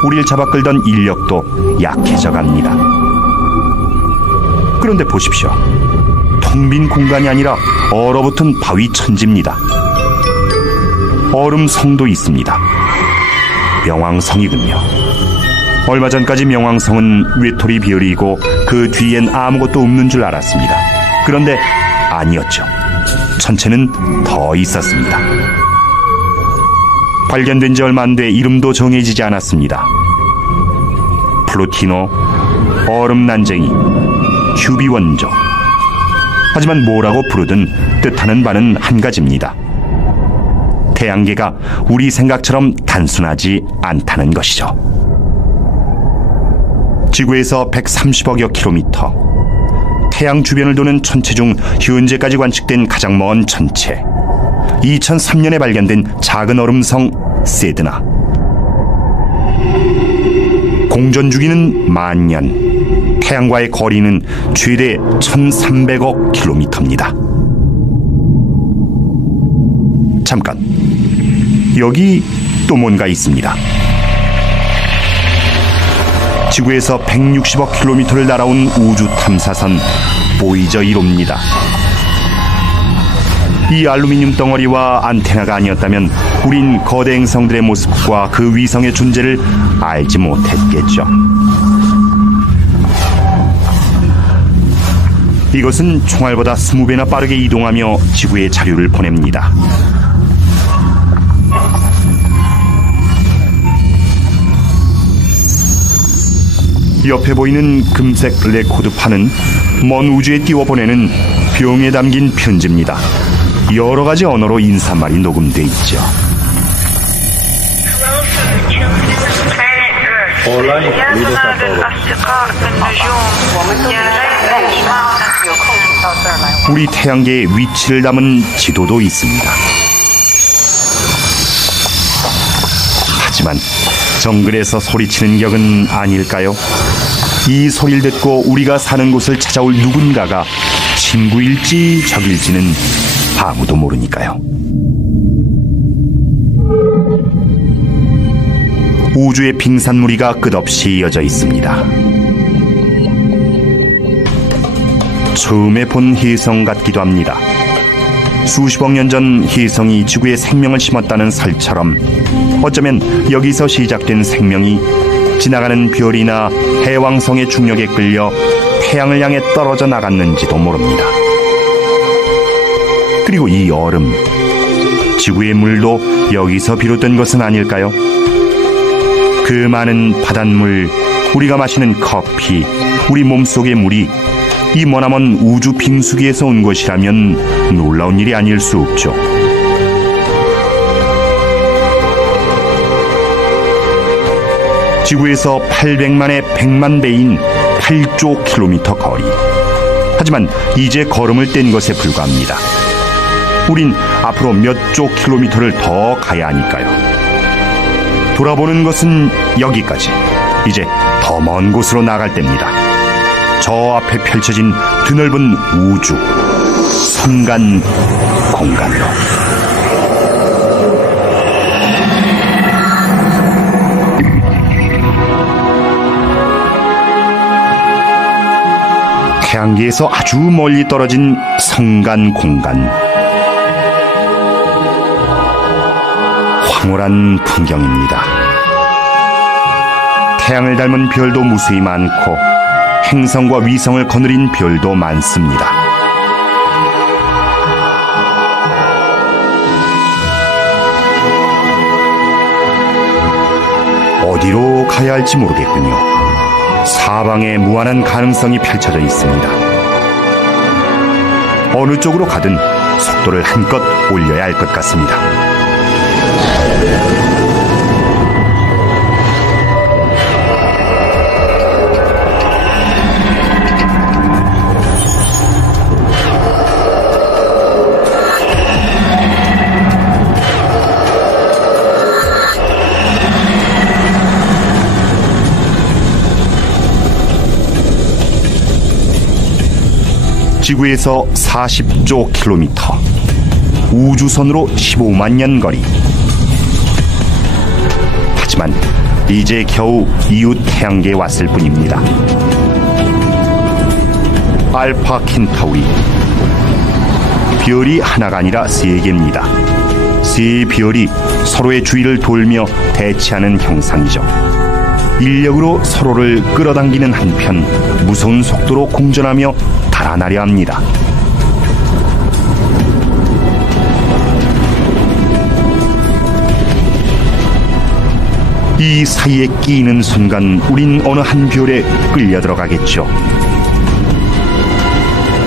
우리를 잡아끌던 인력도 약해져 갑니다. 그런데 보십시오. 텅 빈 공간이 아니라 얼어붙은 바위 천지입니다. 얼음성도 있습니다. 명왕성이군요. 얼마 전까지 명왕성은 외톨이 별이고 그 뒤엔 아무것도 없는 줄 알았습니다. 그런데 아니었죠. 전체는 더 있었습니다. 발견된 지 얼마 안 돼 이름도 정해지지 않았습니다. 플루티노, 얼음난쟁이, 휴비원조. 하지만 뭐라고 부르든 뜻하는 바는 한 가지입니다. 태양계가 우리 생각처럼 단순하지 않다는 것이죠. 지구에서 130억여 킬로미터, 태양 주변을 도는 천체 중 현재까지 관측된 가장 먼 천체, 2003년에 발견된 작은 얼음성 세드나. 공전 주기는 만년, 태양과의 거리는 최대 1300억 킬로미터입니다. 잠깐, 여기 또 뭔가 있습니다. 지구에서 160억 킬로미터를 날아온 우주 탐사선 보이저 1호입니다. 이 알루미늄 덩어리와 안테나가 아니었다면 우린 거대 행성들의 모습과 그 위성의 존재를 알지 못했겠죠. 이것은 총알보다 20배나 빠르게 이동하며 지구에 자료를 보냅니다. 옆에 보이는 금색 레코드판은 먼 우주에 띄워보내는 병에 담긴 편지입니다. 여러 가지 언어로 인사말이 녹음돼 있죠. 우리 태양계의 위치를 담은 지도도 있습니다. 하지만 정글에서 소리치는 격은 아닐까요? 이 소리를 듣고 우리가 사는 곳을 찾아올 누군가가 친구일지 적일지는 아무도 모르니까요. 우주의 빙산무리가 끝없이 이어져 있습니다. 처음에 본 혜성 같기도 합니다. 수십억 년 전 혜성이 지구에 생명을 심었다는 설처럼 어쩌면 여기서 시작된 생명이 지나가는 별이나 해왕성의 중력에 끌려 태양을 향해 떨어져 나갔는지도 모릅니다. 그리고 이 얼음, 지구의 물도 여기서 비롯된 것은 아닐까요? 그 많은 바닷물, 우리가 마시는 커피, 우리 몸속의 물이 이 머나먼 우주 빙수기에서 온 것이라면 놀라운 일이 아닐 수 없죠. 지구에서 800만의 100만 배인 8조 킬로미터 거리. 하지만 이제 걸음을 뗀 것에 불과합니다. 우린 앞으로 몇 조 킬로미터를 더 가야 하니까요. 돌아보는 것은 여기까지. 이제 더 먼 곳으로 나갈 때입니다. 저 앞에 펼쳐진 드넓은 우주, 선간 공간으로. 태양계에서 아주 멀리 떨어진 성간 공간. 황홀한 풍경입니다. 태양을 닮은 별도 무수히 많고 행성과 위성을 거느린 별도 많습니다. 어디로 가야 할지 모르겠군요. 사방에 무한한 가능성이 펼쳐져 있습니다. 어느 쪽으로 가든 속도를 한껏 올려야 할 것 같습니다. 지구에서 40조 킬로미터, 우주선으로 15만 년 거리. 하지만 이제 겨우 이웃 태양계에 왔을 뿐입니다. 알파 켄타우리. 별이 하나가 아니라 3개입니다. 3별이 서로의 주위를 돌며 대치하는 형상이죠. 인력으로 서로를 끌어당기는 한편 무서운 속도로 공전하며 달아나려 합니다. 이 사이에 끼이는 순간 우린 어느 한 별에 끌려 들어가겠죠.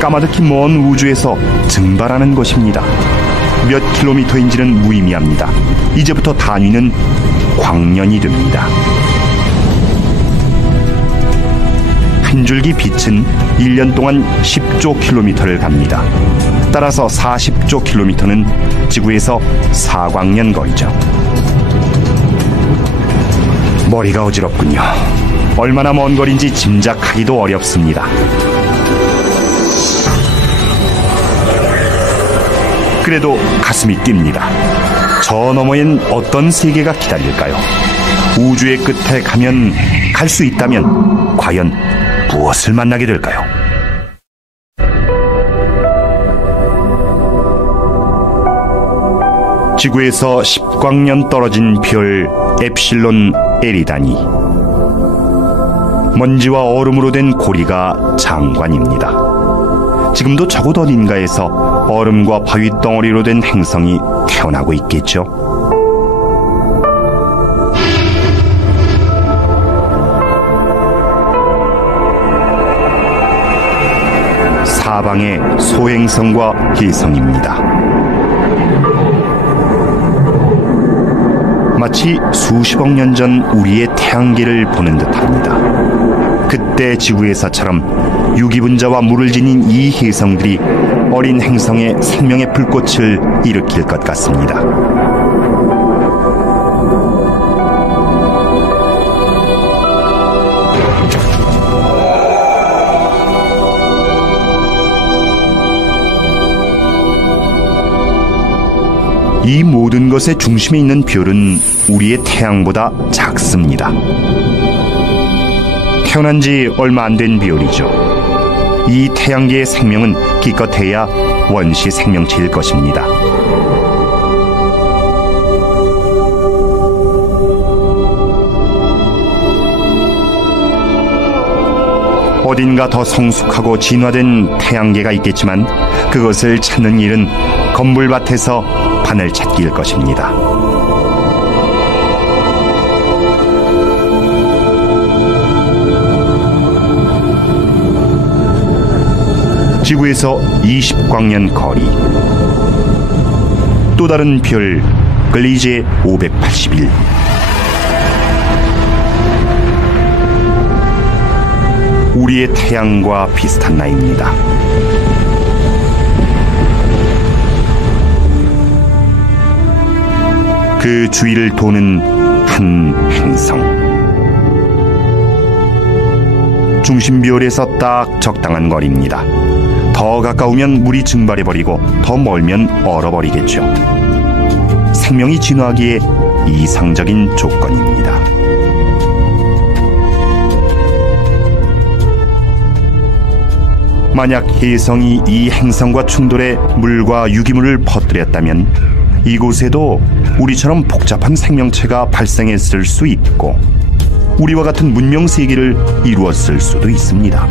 까마득히 먼 우주에서 증발하는 것입니다. 몇 킬로미터인지는 무의미합니다. 이제부터 단위는 광년이 됩니다. 한 줄기 빛은 1년 동안 10조 킬로미터를 갑니다. 따라서 40조 킬로미터는 지구에서 4광년 거리죠. 머리가 어지럽군요. 얼마나 먼 거리인지 짐작하기도 어렵습니다. 그래도 가슴이 뜁니다. 저 너머엔 어떤 세계가 기다릴까요? 우주의 끝에 가면, 갈 수 있다면 과연 무엇을 만나게 될까요? 지구에서 10광년 떨어진 별 엡실론 에리다니. 먼지와 얼음으로 된 고리가 장관입니다. 지금도 저곳 어딘가에서 얼음과 바위 덩어리로 된 행성이 태어나고 있겠죠. 사방의 소행성과 혜성입니다. 마치 수십억 년 전 우리의 태양계를 보는 듯합니다. 그때 지구에서처럼 유기분자와 물을 지닌 이 혜성들이 어린 행성에 생명의 불꽃을 일으킬 것 같습니다. 이 모든 것의 중심에 있는 별은 우리의 태양보다 작습니다. 태어난 지 얼마 안 된 별이죠. 이 태양계의 생명은 기껏해야 원시 생명체일 것입니다. 어딘가 더 성숙하고 진화된 태양계가 있겠지만 그것을 찾는 일은 건불밭에서 바늘 찾기일 것입니다. 지구에서 20광년 거리. 또 다른 별 글리제 581. 우리의 태양과 비슷한 나이입니다. 그 주위를 도는 한 행성. 중심별에서 딱 적당한 거리입니다. 더 가까우면 물이 증발해버리고 더 멀면 얼어버리겠죠. 생명이 진화하기에 이상적인 조건입니다. 만약 혜성이 이 행성과 충돌해 물과 유기물을 퍼뜨렸다면 이곳에도 우리처럼 복잡한 생명체가 발생했을 수 있고 우리와 같은 문명 세계를 이루었을 수도 있습니다.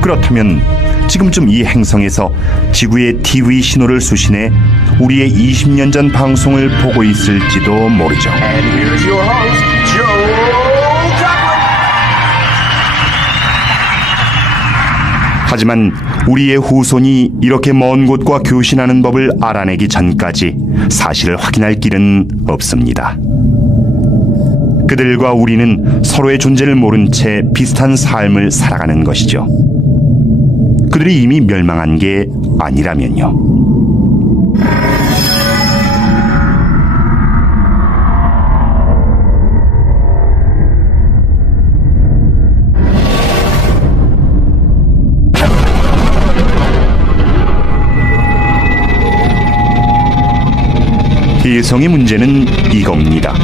그렇다면 지금쯤 이 행성에서 지구의 TV 신호를 수신해 우리의 20년 전 방송을 보고 있을지도 모르죠. 하지만 우리의 후손이 이렇게 먼 곳과 교신하는 법을 알아내기 전까지 사실을 확인할 길은 없습니다. 그들과 우리는 서로의 존재를 모른 채 비슷한 삶을 살아가는 것이죠. 그들이 이미 멸망한 게 아니라면요. 혜성의 문제는 이겁니다.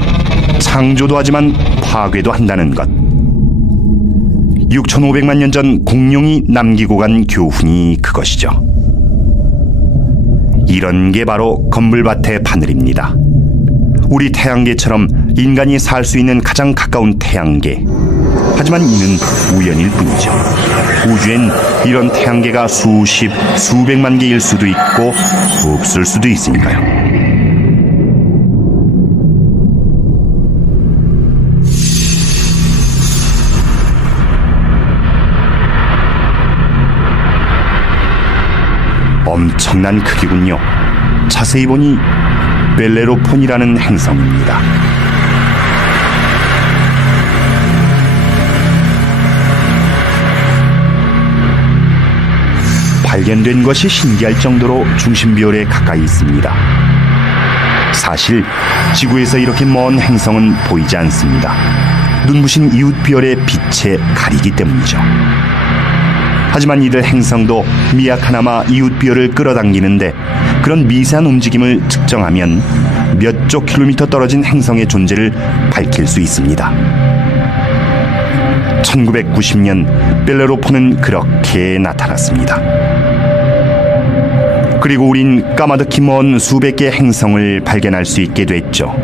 창조도 하지만 파괴도 한다는 것. 6,500만 년 전 공룡이 남기고 간 교훈이 그것이죠. 이런 게 바로 건물밭의 바늘입니다. 우리 태양계처럼 인간이 살 수 있는 가장 가까운 태양계. 하지만 이는 우연일 뿐이죠. 우주엔 이런 태양계가 수십, 수백만 개일 수도 있고 없을 수도 있으니까요. 엄청난 크기군요. 자세히 보니 벨레로폰이라는 행성입니다. 발견된 것이 신기할 정도로 중심비율에 가까이 있습니다. 사실 지구에서 이렇게 먼 행성은 보이지 않습니다. 눈부신 이웃비열의 빛에 가리기 때문이죠. 하지만 이들 행성도 미약하나마 이웃비열을 끌어당기는데 그런 미세한 움직임을 측정하면 몇 조 킬로미터 떨어진 행성의 존재를 밝힐 수 있습니다. 1990년 벨레로폰은 그렇게 나타났습니다. 그리고 우린 까마득히 먼 수백 개의 행성을 발견할 수 있게 됐죠.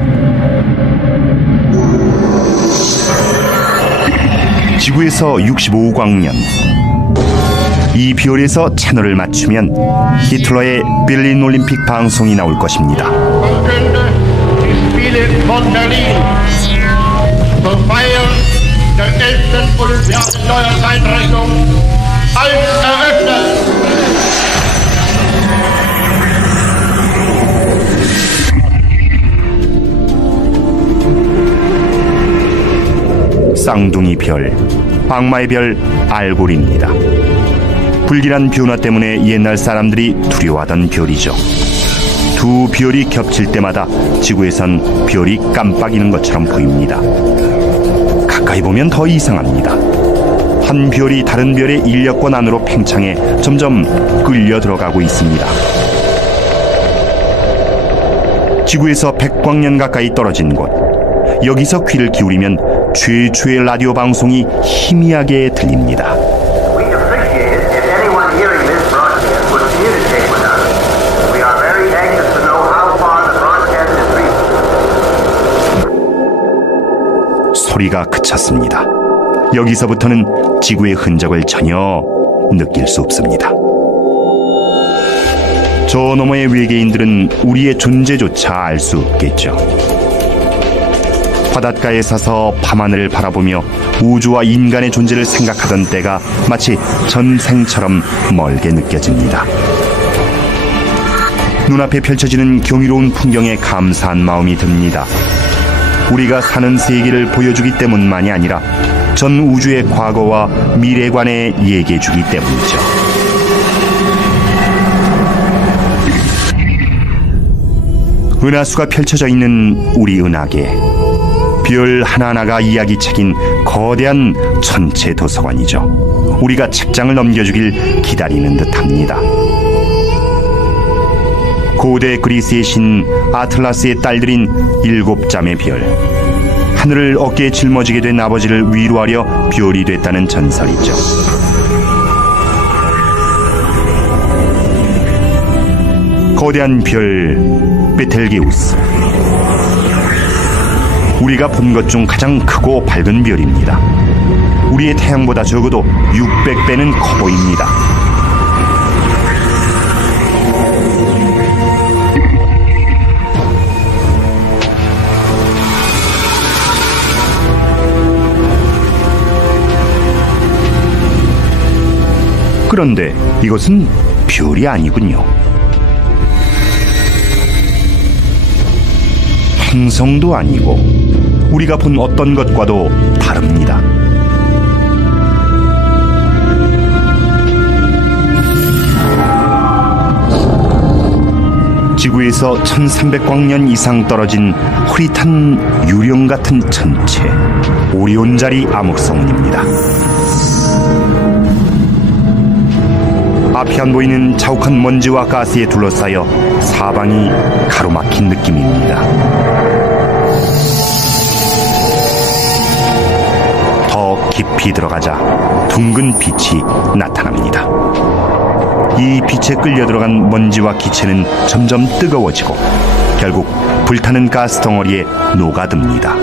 지구에서 65광년, 이 별에서 채널을 맞추면 히틀러의 베를린 올림픽 방송이 나올 것입니다. 쌍둥이 별, 악마의 별 알골입니다. 불길한 변화 때문에 옛날 사람들이 두려워하던 별이죠. 두 별이 겹칠 때마다 지구에선 별이 깜빡이는 것처럼 보입니다. 가까이 보면 더 이상합니다. 한 별이 다른 별의 인력권 안으로 팽창해 점점 끌려 들어가고 있습니다. 지구에서 100광년 가까이 떨어진 곳, 여기서 귀를 기울이면 최초의 라디오 방송이 희미하게 들립니다. 소리가 그쳤습니다. 여기서부터는 지구의 흔적을 전혀 느낄 수 없습니다. 저 너머의 외계인들은 우리의 존재조차 알 수 없겠죠. 바닷가에 서서 밤하늘을 바라보며 우주와 인간의 존재를 생각하던 때가 마치 전생처럼 멀게 느껴집니다. 눈앞에 펼쳐지는 경이로운 풍경에 감사한 마음이 듭니다. 우리가 사는 세계를 보여주기 때문만이 아니라 전 우주의 과거와 미래관에 얘기해주기 때문이죠. 은하수가 펼쳐져 있는 우리 은하계, 별 하나하나가 이야기책인 거대한 천체 도서관이죠. 우리가 책장을 넘겨주길 기다리는 듯합니다. 고대 그리스의 신 아틀라스의 딸들인 7잠의 별, 하늘을 어깨에 짊어지게 된 아버지를 위로하려 별이 됐다는 전설이죠. 거대한 별 베텔게우스, 우리가 본 것 중 가장 크고 밝은 별입니다. 우리의 태양보다 적어도 600배는 커 보입니다. 그런데 이것은 별이 아니군요. 행성도 아니고 우리가 본 어떤 것과도 다릅니다. 지구에서 1300광년 이상 떨어진 흐릿한 유령 같은 천체, 오리온자리 암흑성운입니다. 앞이 안 보이는 자욱한 먼지와 가스에 둘러싸여 사방이 가로막힌 느낌입니다. 더 깊이 들어가자 둥근 빛이 나타납니다. 이 빛에 끌려 들어간 먼지와 기체는 점점 뜨거워지고 결국 불타는 가스 덩어리에 녹아듭니다.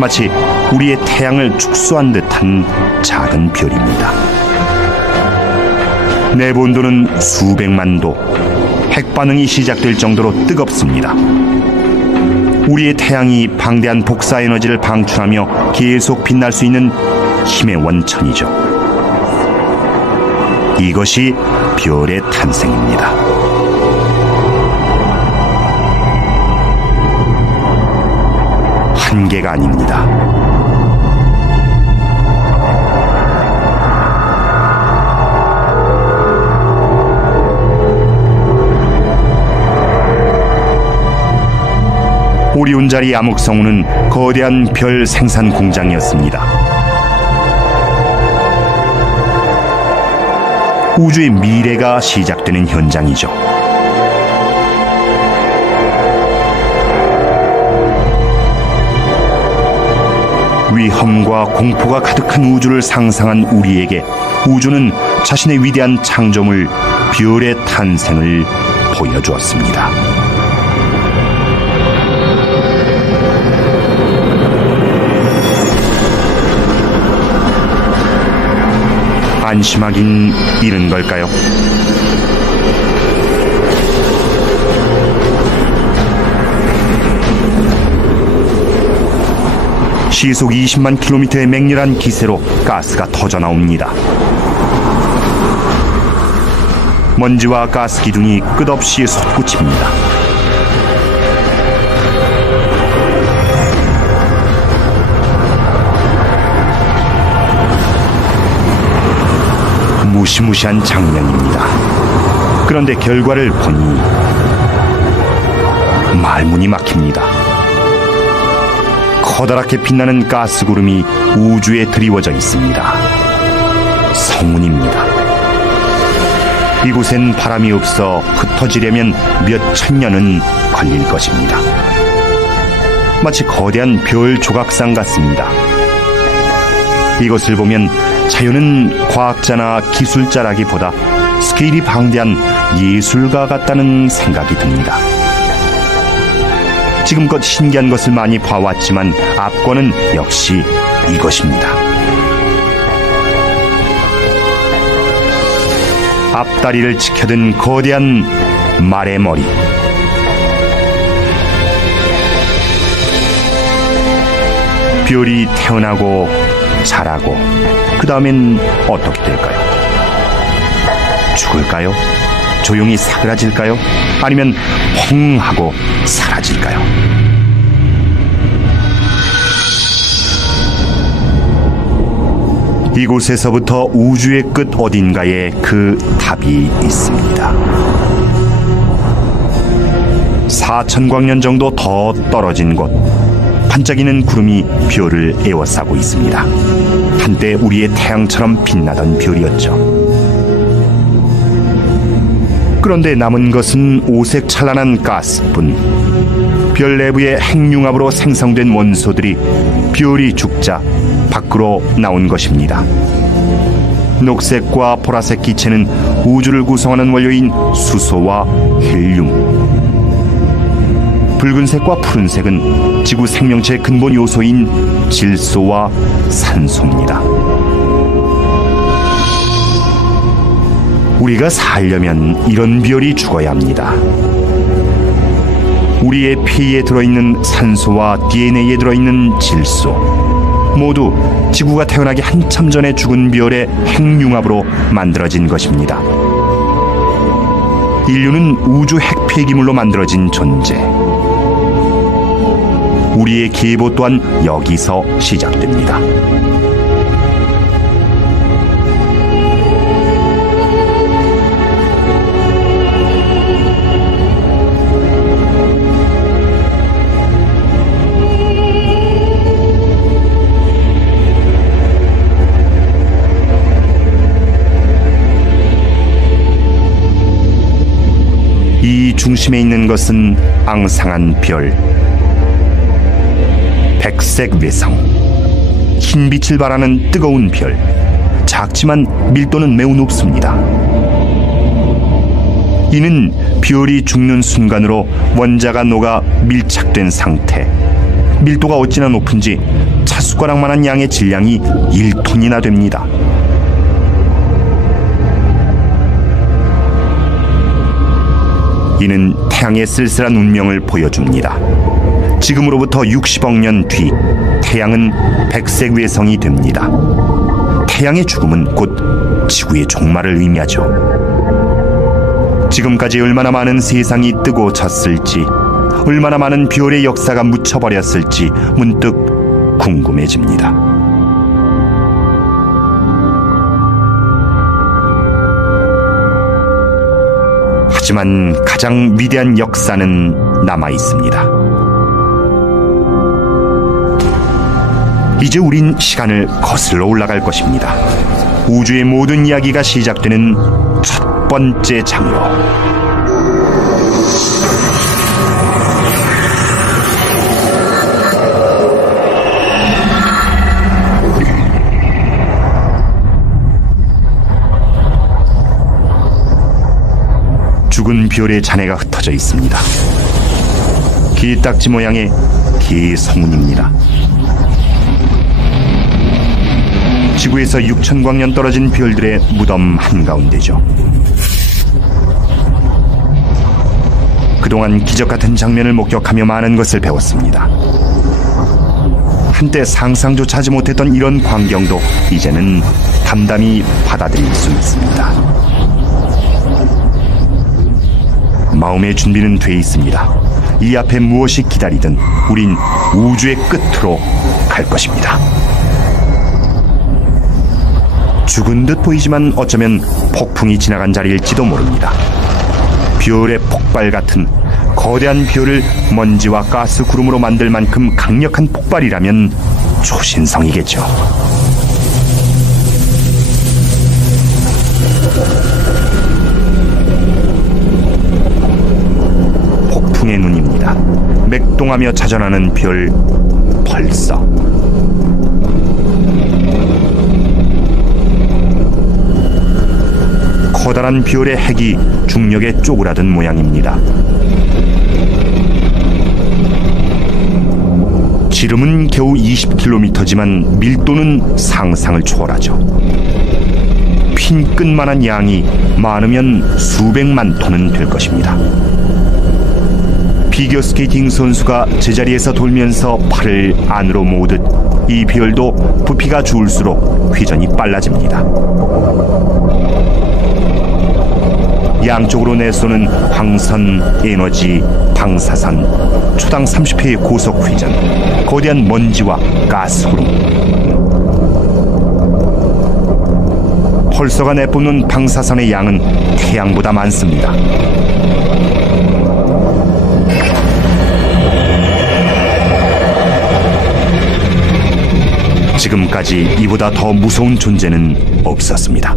마치 우리의 태양을 축소한 듯한 작은 별입니다. 내부 온도는 수백만 도, 핵반응이 시작될 정도로 뜨겁습니다. 우리의 태양이 방대한 복사 에너지를 방출하며 계속 빛날 수 있는 힘의 원천이죠. 이것이 별의 탄생입니다. 한계가 아닙니다. 오리온자리 암흑성운은 거대한 별 생산 공장이었습니다. 우주의 미래가 시작되는 현장이죠. 위험과 공포가 가득한 우주를 상상한 우리에게 우주는 자신의 위대한 창조물 별의 탄생을 보여주었습니다. 안심하긴 이른 걸까요? 시속 20만 킬로미터의 맹렬한 기세로 가스가 터져 나옵니다. 먼지와 가스 기둥이 끝없이 솟구칩니다. 무시무시한 장면입니다. 그런데 결과를 보니 말문이 막힙니다. 커다랗게 빛나는 가스구름이 우주에 드리워져 있습니다. 성운입니다. 이곳엔 바람이 없어 흩어지려면 몇 천년은 걸릴 것입니다. 마치 거대한 별 조각상 같습니다. 이것을 보면 자연은 과학자나 기술자라기보다 스케일이 방대한 예술가 같다는 생각이 듭니다. 지금껏 신기한 것을 많이 봐왔지만 압권은 역시 이것입니다. 앞다리를 지켜든 거대한 말의 머리. 별이 태어나고 자라고 그 다음엔 어떻게 될까요? 죽을까요? 조용히 사그라질까요? 아니면 펑 하고 사라질까요? 이곳에서부터 우주의 끝 어딘가에 그 답이 있습니다. 4,000광년 정도 더 떨어진 곳, 반짝이는 구름이 별을 에워싸고 있습니다. 한때 우리의 태양처럼 빛나던 별이었죠. 그런데 남은 것은 오색 찬란한 가스뿐. 별 내부의 핵융합으로 생성된 원소들이 별이 죽자 밖으로 나온 것입니다. 녹색과 보라색 기체는 우주를 구성하는 원료인 수소와 헬륨. 붉은색과 푸른색은 지구 생명체의 근본 요소인 질소와 산소입니다. 우리가 살려면 이런 별이 죽어야 합니다. 우리의 피에 들어있는 산소와 DNA에 들어있는 질소, 모두 지구가 태어나기 한참 전에 죽은 별의 핵융합으로 만들어진 것입니다. 인류는 우주 핵폐기물로 만들어진 존재. 우리의 계보 또한 여기서 시작됩니다. 이 중심에 있는 것은 앙상한 별, 백색 외성, 흰 빛을 발하는 뜨거운 별. 작지만 밀도는 매우 높습니다. 이는 별이 죽는 순간으로 원자가 녹아 밀착된 상태. 밀도가 어찌나 높은지 찻숟가락만한 양의 질량이 1톤이나 됩니다. 이는 태양의 쓸쓸한 운명을 보여줍니다. 지금으로부터 60억 년 뒤 태양은 백색 외성이 됩니다. 태양의 죽음은 곧 지구의 종말을 의미하죠. 지금까지 얼마나 많은 세상이 뜨고 졌을지, 얼마나 많은 별의 역사가 묻혀버렸을지 문득 궁금해집니다. 하지만 가장 위대한 역사는 남아 있습니다. 이제 우린 시간을 거슬러 올라갈 것입니다. 우주의 모든 이야기가 시작되는 첫 번째 장로. 죽은 별의 잔해가 흩어져 있습니다. 기딱지 모양의 기성운입니다. 지구에서 6,000광년 떨어진 별들의 무덤 한가운데죠. 그동안 기적같은 장면을 목격하며 많은 것을 배웠습니다. 한때 상상조차 하지 못했던 이런 광경도 이제는 담담히 받아들일 수 있습니다. 마음의 준비는 돼 있습니다. 이 앞에 무엇이 기다리든 우린 우주의 끝으로 갈 것입니다. 죽은 듯 보이지만 어쩌면 폭풍이 지나간 자리일지도 모릅니다. 별의 폭발 같은 거대한 별을 먼지와 가스 구름으로 만들 만큼 강력한 폭발이라면 초신성이겠죠. 폭풍의 눈입니다. 맥동하며 자전하는 별 펄서. 커다란 별의 핵이 중력에 쪼그라든 모양입니다. 지름은 겨우 20km지만 밀도는 상상을 초월하죠. 핀끝만한 양이 많으면 수백만 톤은 될 것입니다. 피겨스케이팅 선수가 제자리에서 돌면서 팔을 안으로 모으듯 이 별도 부피가 줄수록 회전이 빨라집니다. 양쪽으로 내쏘는 광선, 에너지, 방사선, 초당 30회의 고속 회전, 거대한 먼지와 가스구름. 펄서가 내뿜는 방사선의 양은 태양보다 많습니다. 지금까지 이보다 더 무서운 존재는 없었습니다.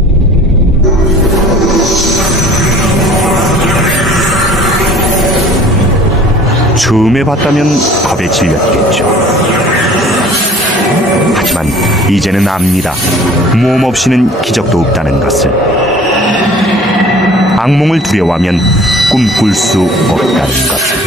처음에 봤다면 겁에 질렸겠죠. 하지만 이제는 압니다. 모험 없이는 기적도 없다는 것을. 악몽을 두려워하면 꿈꿀 수 없다는 것을.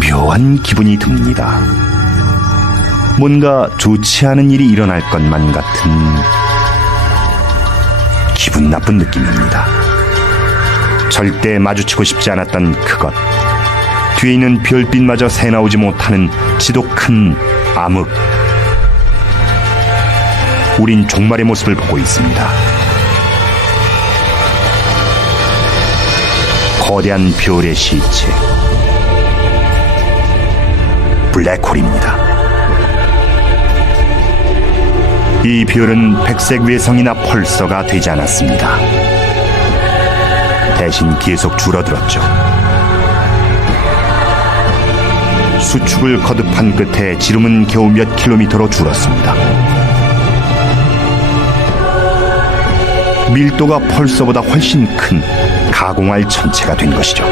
묘한 기분이 듭니다. 뭔가 좋지 않은 일이 일어날 것만 같은 기분 나쁜 느낌입니다. 절대 마주치고 싶지 않았던 그것. 뒤에 있는 별빛마저 새나오지 못하는 지도 큰 암흑. 우린 종말의 모습을 보고 있습니다. 거대한 별의 시체. 블랙홀입니다. 이 별은 백색 외성이나 펄서가 되지 않았습니다. 대신 계속 줄어들었죠. 수축을 거듭한 끝에 지름은 겨우 몇 킬로미터로 줄었습니다. 밀도가 펄서보다 훨씬 큰 가공할 천체가 된 것이죠.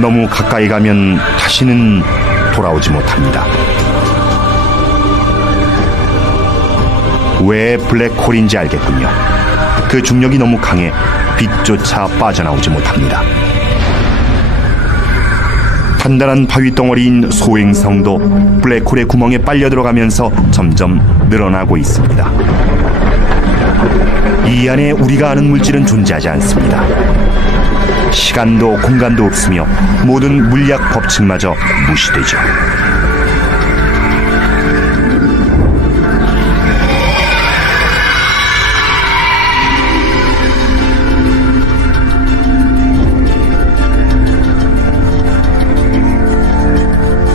너무 가까이 가면 다시는 돌아오지 못합니다. 왜 블랙홀인지 알겠군요. 그 중력이 너무 강해 빛조차 빠져나오지 못합니다. 단단한 바위 덩어리인 소행성도 블랙홀의 구멍에 빨려 들어가면서 점점 늘어나고 있습니다. 이 안에 우리가 아는 물질은 존재하지 않습니다. 시간도 공간도 없으며 모든 물리학 법칙마저 무시되죠.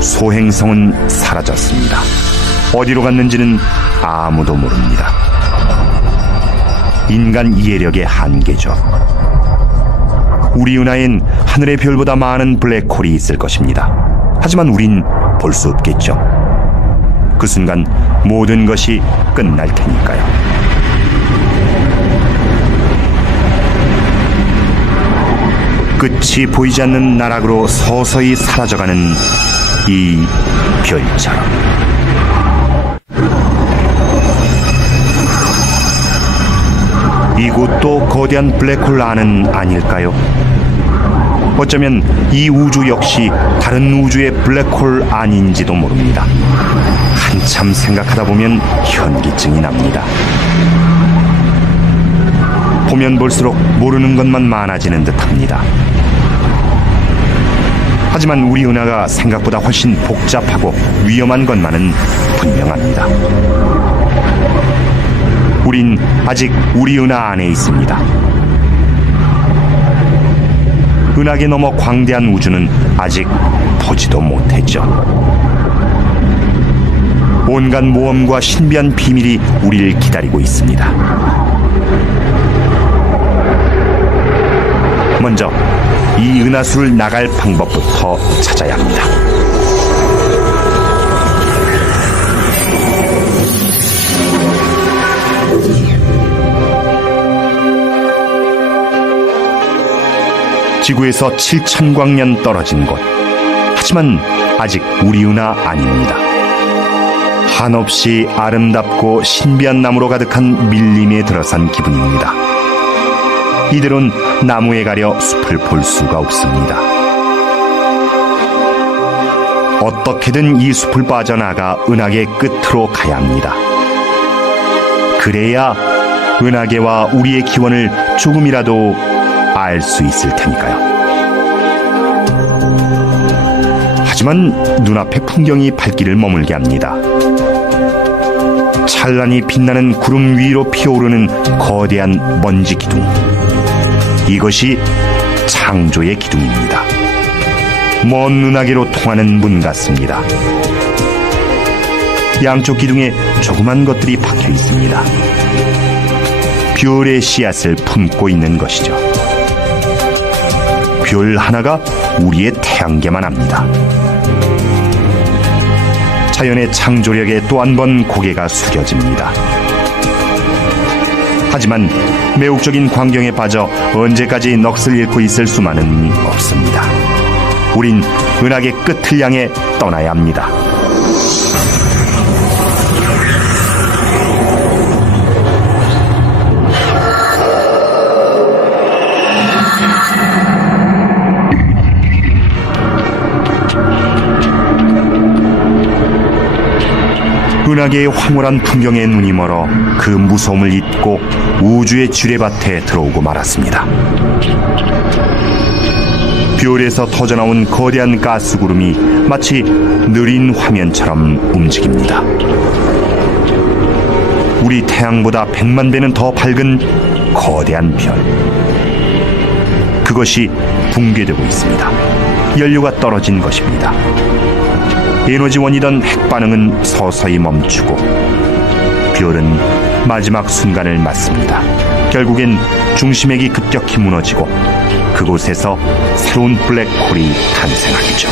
소행성은 사라졌습니다. 어디로 갔는지는 아무도 모릅니다. 인간 이해력의 한계죠. 우리 은하엔 하늘의 별보다 많은 블랙홀이 있을 것입니다. 하지만 우린 볼 수 없겠죠. 그 순간 모든 것이 끝날 테니까요. 끝이 보이지 않는 나락으로 서서히 사라져가는 이 별처럼. 이곳도 거대한 블랙홀 안은 아닐까요? 어쩌면 이 우주 역시 다른 우주의 블랙홀 안인지도 모릅니다. 한참 생각하다 보면 현기증이 납니다. 보면 볼수록 모르는 것만 많아지는 듯합니다. 하지만 우리 은하가 생각보다 훨씬 복잡하고 위험한 것만은 분명합니다. 우린 아직 우리 은하 안에 있습니다. 은하계 넘어 광대한 우주는 아직 보지도 못했죠. 온갖 모험과 신비한 비밀이 우리를 기다리고 있습니다. 먼저 이 은하수를 나갈 방법부터 찾아야 합니다. 지구에서 7,000광년 떨어진 곳. 하지만 아직 우리 은하 아닙니다. 한없이 아름답고 신비한 나무로 가득한 밀림에 들어선 기분입니다. 이대로는 나무에 가려 숲을 볼 수가 없습니다. 어떻게든 이 숲을 빠져나가 은하계 끝으로 가야 합니다. 그래야 은하계와 우리의 기원을 조금이라도 알 수 있을 테니까요. 하지만 눈앞의 풍경이 발길을 머물게 합니다. 찬란히 빛나는 구름 위로 피어오르는 거대한 먼지 기둥. 이것이 창조의 기둥입니다. 먼 은하계로 통하는 문 같습니다. 양쪽 기둥에 조그만 것들이 박혀 있습니다. 별의 씨앗을 품고 있는 것이죠. 별 하나가 우리의 태양계만 합니다. 자연의 창조력에 또 한 번 고개가 숙여집니다. 하지만 매혹적인 광경에 빠져 언제까지 넋을 잃고 있을 수만은 없습니다. 우린 은하계 끝을 향해 떠나야 합니다. 은하계의 황홀한 풍경에 눈이 멀어 그 무서움을 잊고 우주의 지뢰밭에 들어오고 말았습니다. 별에서 터져나온 거대한 가스구름이 마치 느린 화면처럼 움직입니다. 우리 태양보다 100만 배는 더 밝은 거대한 별. 그것이 붕괴되고 있습니다. 연료가 떨어진 것입니다. 에너지원이던 핵반응은 서서히 멈추고 별은 마지막 순간을 맞습니다. 결국엔 중심핵이 급격히 무너지고 그곳에서 새로운 블랙홀이 탄생하겠죠.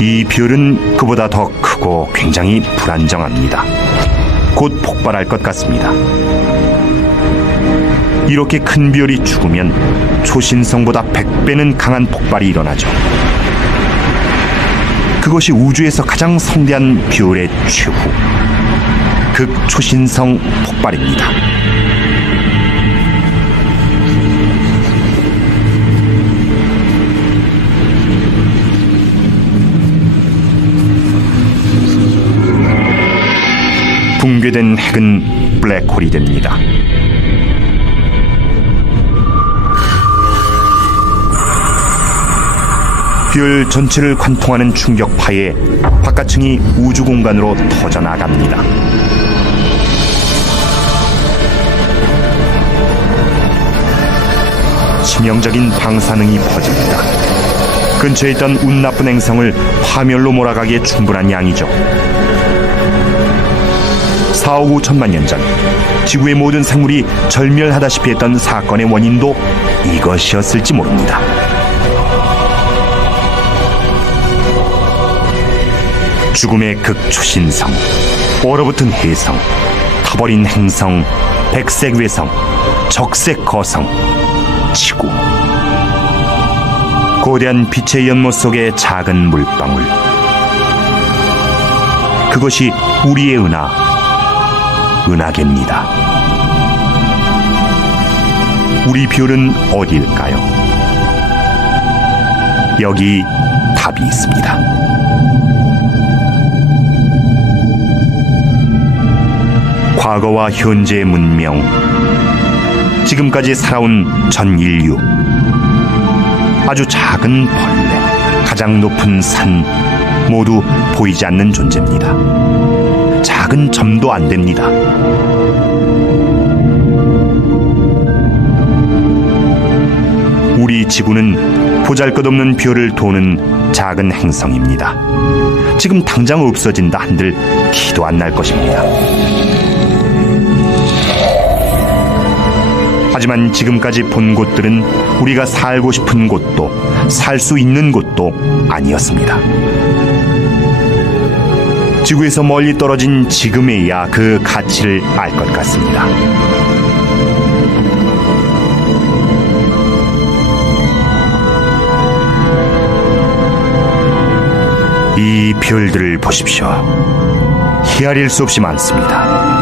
이 별은 그보다 더 크고 굉장히 불안정합니다. 곧 폭발할 것 같습니다. 이렇게 큰 별이 죽으면 초신성보다 100배는 강한 폭발이 일어나죠. 그것이 우주에서 가장 성대한 별의 최후. 극초신성 폭발입니다. 붕괴된 핵은 블랙홀이 됩니다. 별 전체를 관통하는 충격파에 바깥층이 우주 공간으로 터져나갑니다. 치명적인 방사능이 퍼집니다. 근처에 있던 운 나쁜 행성을 파멸로 몰아가기에 충분한 양이죠. 4억 5천만 년 전 지구의 모든 생물이 절멸하다시피 했던 사건의 원인도 이것이었을지 모릅니다. 죽음의 극초신성, 얼어붙은 해성, 타버린 행성, 백색 외성, 적색 거성, 지구. 거대한 빛의 연못 속의 작은 물방울. 그것이 우리의 은하계입니다. 우리 별은 어디일까요? 여기 답이 있습니다. 과거와 현재의 문명, 지금까지 살아온 전 인류, 아주 작은 벌레, 가장 높은 산, 모두 보이지 않는 존재입니다. 작은 점도 안 됩니다. 우리 지구는 보잘것없는 별을 도는 작은 행성입니다. 지금 당장 없어진다 한들 기도 안 날 것입니다. 하지만 지금까지 본 곳들은 우리가 살고 싶은 곳도 살 수 있는 곳도 아니었습니다. 지구에서 멀리 떨어진 지금에야 그 가치를 알 것 같습니다. 이 별들을 보십시오. 헤아릴 수 없이 많습니다.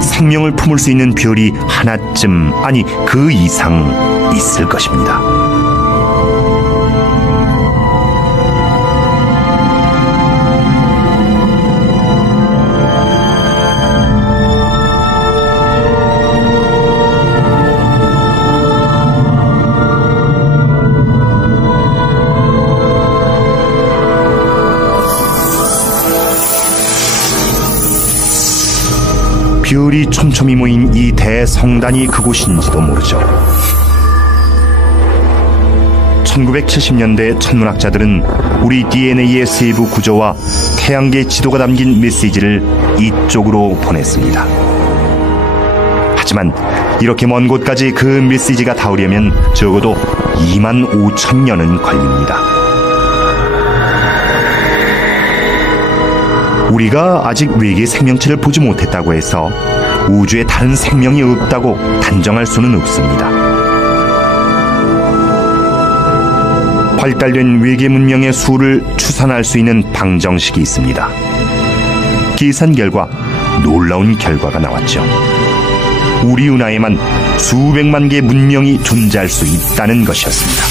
생명을 품을 수 있는 별이 하나쯤, 아니 그 이상 있을 것입니다. 별이 촘촘히 모인 이 대성단이 그곳인지도 모르죠. 1970년대 천문학자들은 우리 DNA의 세부 구조와 태양계 지도가 담긴 메시지를 이쪽으로 보냈습니다. 하지만 이렇게 먼 곳까지 그 메시지가 닿으려면 적어도 2만 5천 년은 걸립니다. 우리가 아직 외계 생명체를 보지 못했다고 해서 우주에 다른 생명이 없다고 단정할 수는 없습니다. 발달된 외계 문명의 수를 추산할 수 있는 방정식이 있습니다. 계산 결과 놀라운 결과가 나왔죠. 우리 은하에만 수백만 개의 문명이 존재할 수 있다는 것이었습니다.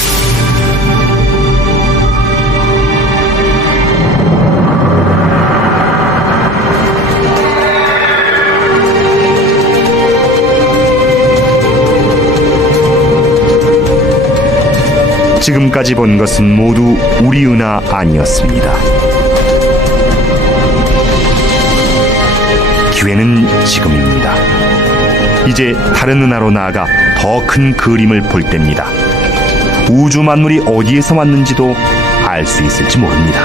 지금까지 본 것은 모두 우리 은하 아니었습니다. 기회는 지금입니다. 이제 다른 은하로 나아가 더 큰 그림을 볼 때입니다. 우주 만물이 어디에서 왔는지도 알 수 있을지 모릅니다.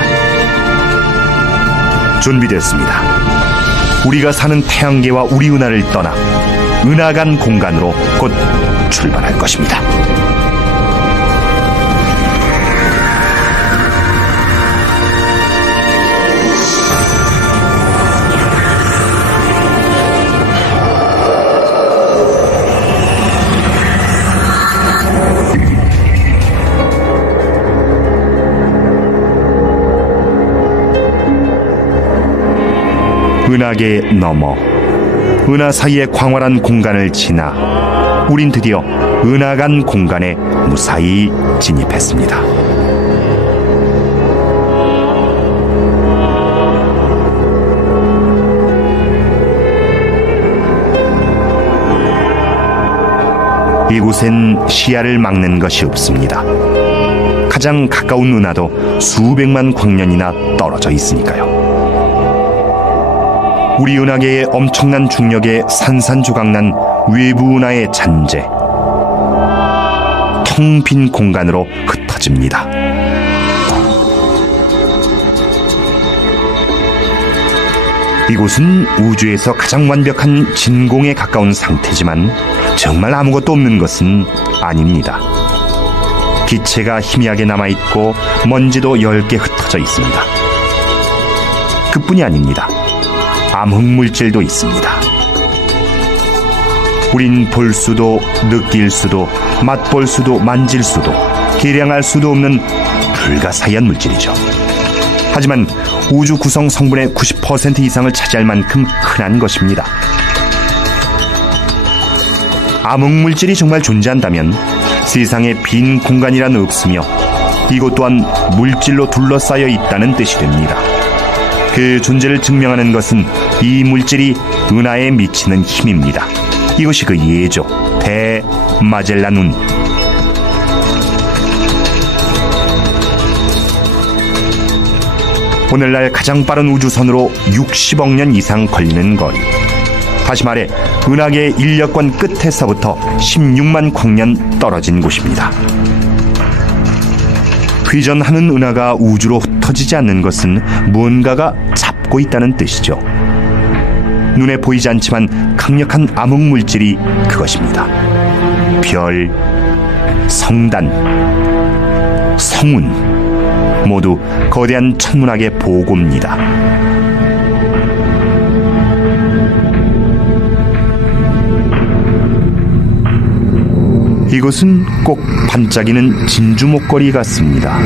준비됐습니다. 우리가 사는 태양계와 우리 은하를 떠나 은하간 공간으로 곧 출발할 것입니다. 은하계 너머, 은하 사이의 광활한 공간을 지나 우린 드디어 은하간 공간에 무사히 진입했습니다. 이곳엔 시야를 막는 것이 없습니다. 가장 가까운 은하도 수백만 광년이나 떨어져 있으니까요. 우리 은하계의 엄청난 중력에 산산조각난 외부 은하의 잔재, 텅 빈 공간으로 흩어집니다. 이곳은 우주에서 가장 완벽한 진공에 가까운 상태지만 정말 아무것도 없는 것은 아닙니다. 기체가 희미하게 남아있고 먼지도 엷게 흩어져 있습니다. 그뿐이 아닙니다. 암흑물질도 있습니다. 우린 볼 수도 느낄 수도 맛볼 수도 만질 수도 계량할 수도 없는 불가사의한 물질이죠. 하지만 우주 구성 성분의 90% 이상을 차지할 만큼 흔한 것입니다. 암흑물질이 정말 존재한다면 세상에 빈 공간이란 없으며 이곳 또한 물질로 둘러싸여 있다는 뜻이 됩니다. 그 존재를 증명하는 것은 이 물질이 은하에 미치는 힘입니다. 이것이 그 예죠. 대마젤란 운. 오늘날 가장 빠른 우주선으로 60억 년 이상 걸리는 거리. 다시 말해 은하계의 인력권 끝에서부터 16만 광년 떨어진 곳입니다. 회전하는 은하가 우주로 흩어지지 않는 것은 무언가가 잡고 있다는 뜻이죠. 눈에 보이지 않지만 강력한 암흑물질이 그것입니다. 별, 성단, 성운 모두 거대한 천문학의 보고입니다. 이것은 꼭 반짝이는 진주 목걸이 같습니다.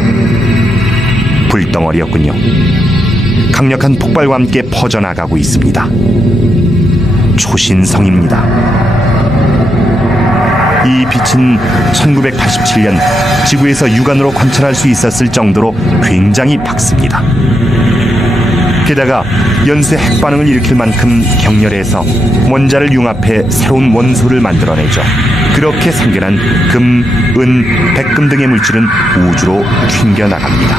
불덩어리였군요. 강력한 폭발과 함께 퍼져나가고 있습니다. 초신성입니다. 이 빛은 1987년 지구에서 육안으로 관찰할 수 있었을 정도로 굉장히 밝습니다. 게다가 연쇄 핵반응을 일으킬 만큼 격렬해서 원자를 융합해 새로운 원소를 만들어내죠. 그렇게 생겨난 금, 은, 백금 등의 물질은 우주로 튕겨나갑니다.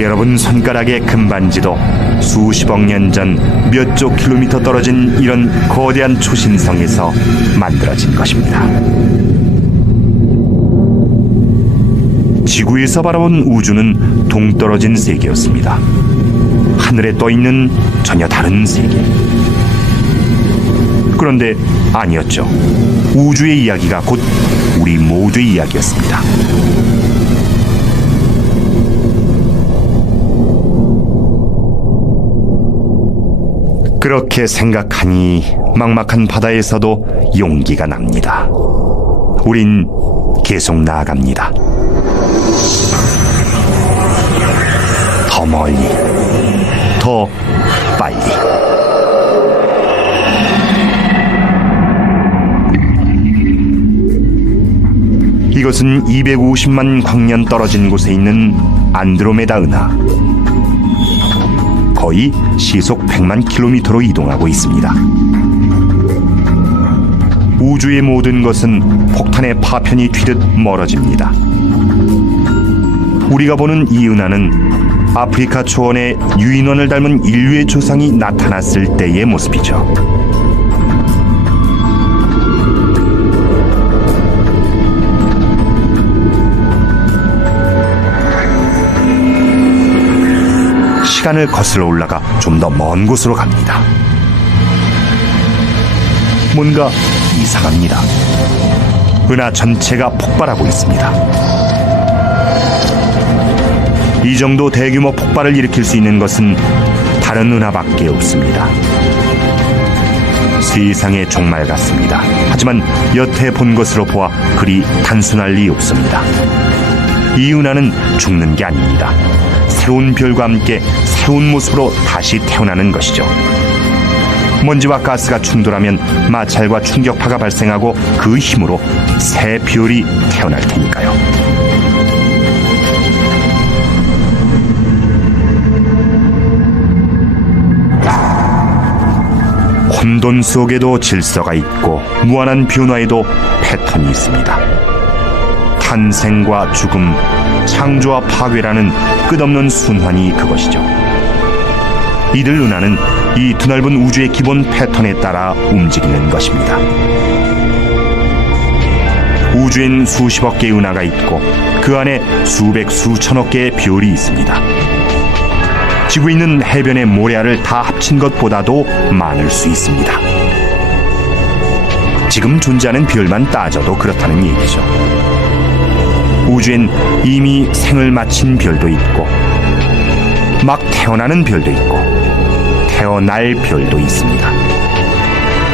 여러분 손가락의 금반지도 수십억 년 전 몇 조 킬로미터 떨어진 이런 거대한 초신성에서 만들어진 것입니다. 지구에서 바라본 우주는 동떨어진 세계였습니다. 하늘에 떠있는 전혀 다른 세계. 그런데 아니었죠. 우주의 이야기가 곧 우리 모두의 이야기였습니다. 그렇게 생각하니 막막한 바다에서도 용기가 납니다. 우린 계속 나아갑니다. 더 멀리, 더 빨리. 이것은 250만 광년 떨어진 곳에 있는 안드로메다 은하. 거의 시속 100만 킬로미터로 이동하고 있습니다. 우주의 모든 것은 폭탄의 파편이 튀듯 멀어집니다. 우리가 보는 이 은하는 아프리카 초원에 유인원을 닮은 인류의 조상이 나타났을 때의 모습이죠. 시간을 거슬러 올라가 좀 더 먼 곳으로 갑니다. 뭔가 이상합니다. 은하 전체가 폭발하고 있습니다. 이 정도 대규모 폭발을 일으킬 수 있는 것은 다른 은하밖에 없습니다. 세상의 종말 같습니다. 하지만 여태 본 것으로 보아 그리 단순할 리 없습니다. 이 은하는 죽는 게 아닙니다. 새로운 별과 함께 새로운 모습으로 다시 태어나는 것이죠. 먼지와 가스가 충돌하면 마찰과 충격파가 발생하고 그 힘으로 새 별이 태어날 테니까요. 혼돈 속에도 질서가 있고 무한한 변화에도 패턴이 있습니다. 탄생과 죽음, 창조와 파괴라는 끝없는 순환이 그것이죠. 이들 은하는 이 드넓은 우주의 기본 패턴에 따라 움직이는 것입니다. 우주엔 수십억 개의 은하가 있고 그 안에 수백 수천억 개의 별이 있습니다. 지구에 있는 해변의 모래알을 다 합친 것보다도 많을 수 있습니다. 지금 존재하는 별만 따져도 그렇다는 얘기죠. 우주엔 이미 생을 마친 별도 있고 막 태어나는 별도 있고 태어날 별도 있습니다.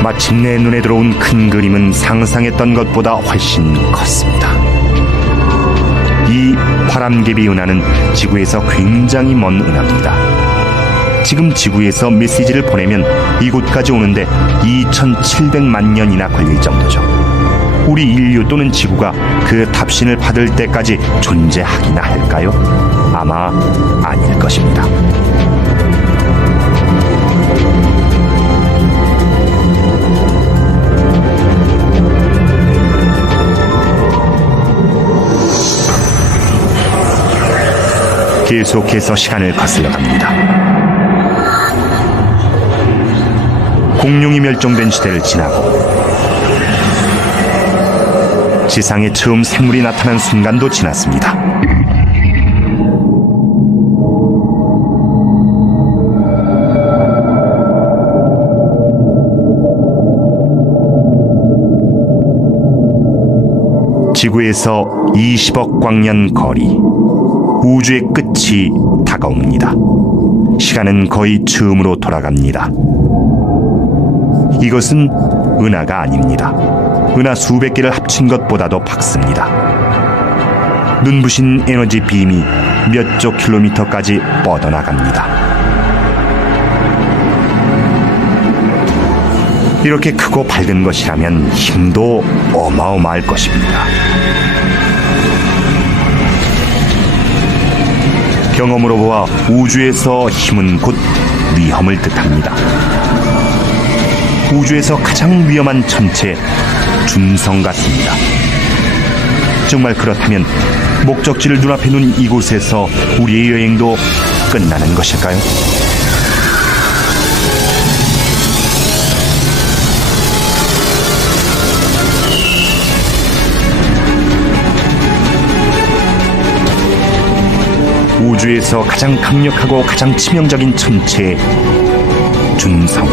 마침내 눈에 들어온 큰 그림은 상상했던 것보다 훨씬 컸습니다. 이 바람개비 은하는 지구에서 굉장히 먼 은하입니다. 지금 지구에서 메시지를 보내면 이곳까지 오는데 2700만 년이나 걸릴 정도죠. 우리 인류 또는 지구가 그 답신을 받을 때까지 존재하기나 할까요? 아마 아닐 것입니다. 계속해서 시간을 거슬러 갑니다. 공룡이 멸종된 시대를 지나고 지상에 처음 생물이 나타난 순간도 지났습니다. 지구에서 20억 광년 거리, 우주의 끝이 다가옵니다. 시간은 거의 처음으로 돌아갑니다. 이것은 은하가 아닙니다. 은하 수백 개를 합친 것보다도 박습니다. 눈부신 에너지 빔이 몇 조 킬로미터까지 뻗어나갑니다. 이렇게 크고 밝은 것이라면 힘도 어마어마할 것입니다. 경험으로 보아 우주에서 힘은 곧 위험을 뜻합니다. 우주에서 가장 위험한 천체, 준성 같습니다. 정말 그렇다면 목적지를 눈앞에 둔 이곳에서 우리의 여행도 끝나는 것일까요? 우주에서 가장 강력하고 가장 치명적인 천체, 준성.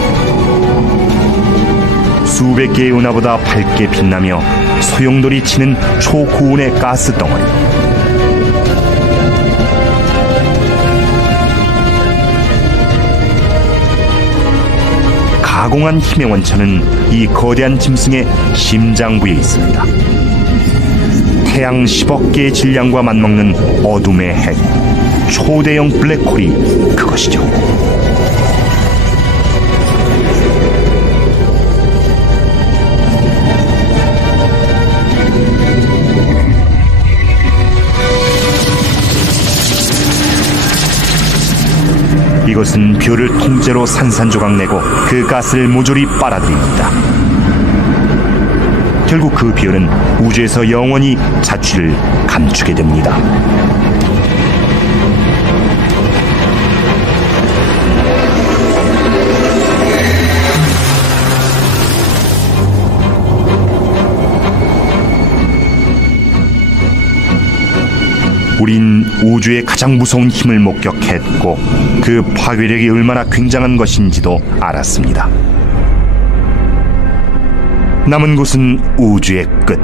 수백 개의 은하보다 밝게 빛나며 소용돌이 치는 초고온의 가스 덩어리. 가공한 힘의 원천은 이 거대한 짐승의 심장부에 있습니다. 태양 10억 개의 질량과 맞먹는 어둠의 핵, 초대형 블랙홀이 그것이죠. 이것은 별을 통째로 산산조각 내고 그 가스를 모조리 빨아들입니다. 결국 그 별은 우주에서 영원히 자취를 감추게 됩니다. 우린 우주의 가장 무서운 힘을 목격했고 그 파괴력이 얼마나 굉장한 것인지도 알았습니다. 남은 곳은 우주의 끝.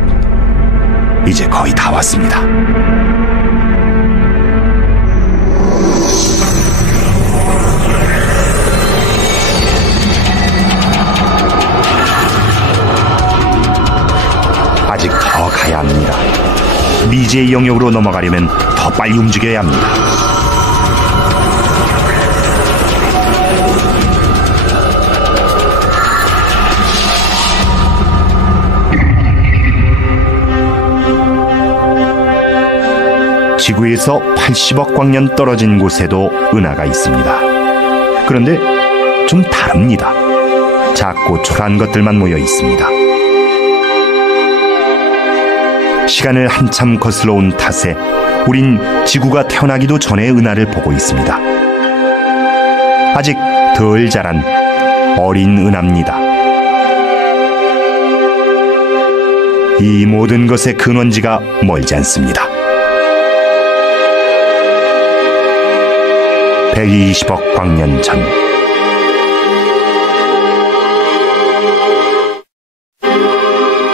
이제 거의 다 왔습니다. 아직 더 가야 합니다. 미지의 영역으로 넘어가려면 더 빨리 움직여야 합니다. 지구에서 80억 광년 떨어진 곳에도 은하가 있습니다. 그런데 좀 다릅니다. 작고 초라한 것들만 모여 있습니다. 시간을 한참 거슬러 온 탓에 우린 지구가 태어나기도 전에 은하를 보고 있습니다. 아직 덜 자란 어린 은하입니다. 이 모든 것의 근원지가 멀지 않습니다. 120억 광년 전,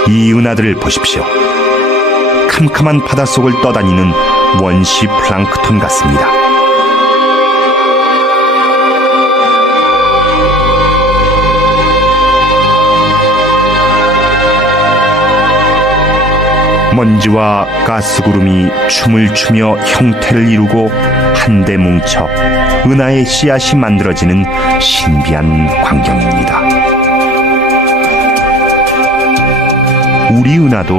이 은하들을 보십시오. 캄캄한 바닷속을 떠다니는 원시 플랑크톤 같습니다. 먼지와 가스구름이 춤을 추며 형태를 이루고 한데 뭉쳐 은하의 씨앗이 만들어지는 신비한 광경입니다. 우리 은하도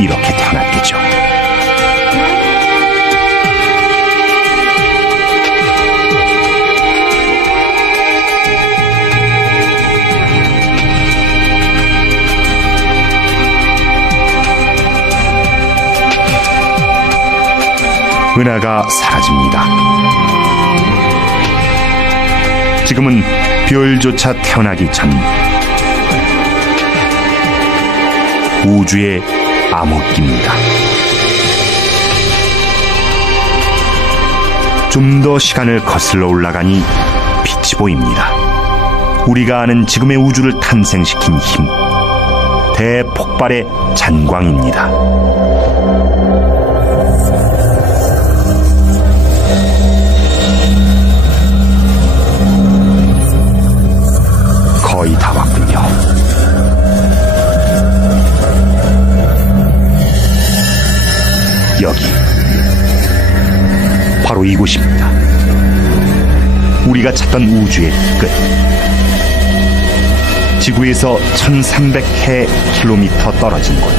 이렇게 태어났겠죠. 은하가 사라집니다. 지금은 별조차 태어나기 전 우주의 암흑기입니다. 좀 더 시간을 거슬러 올라가니 빛이 보입니다. 우리가 아는 지금의 우주를 탄생시킨 힘, 대폭발의 잔광입니다. 거의 다 왔군요. 여기, 바로 이곳입니다. 우리가 찾던 우주의 끝. 지구에서 1300km 떨어진 곳,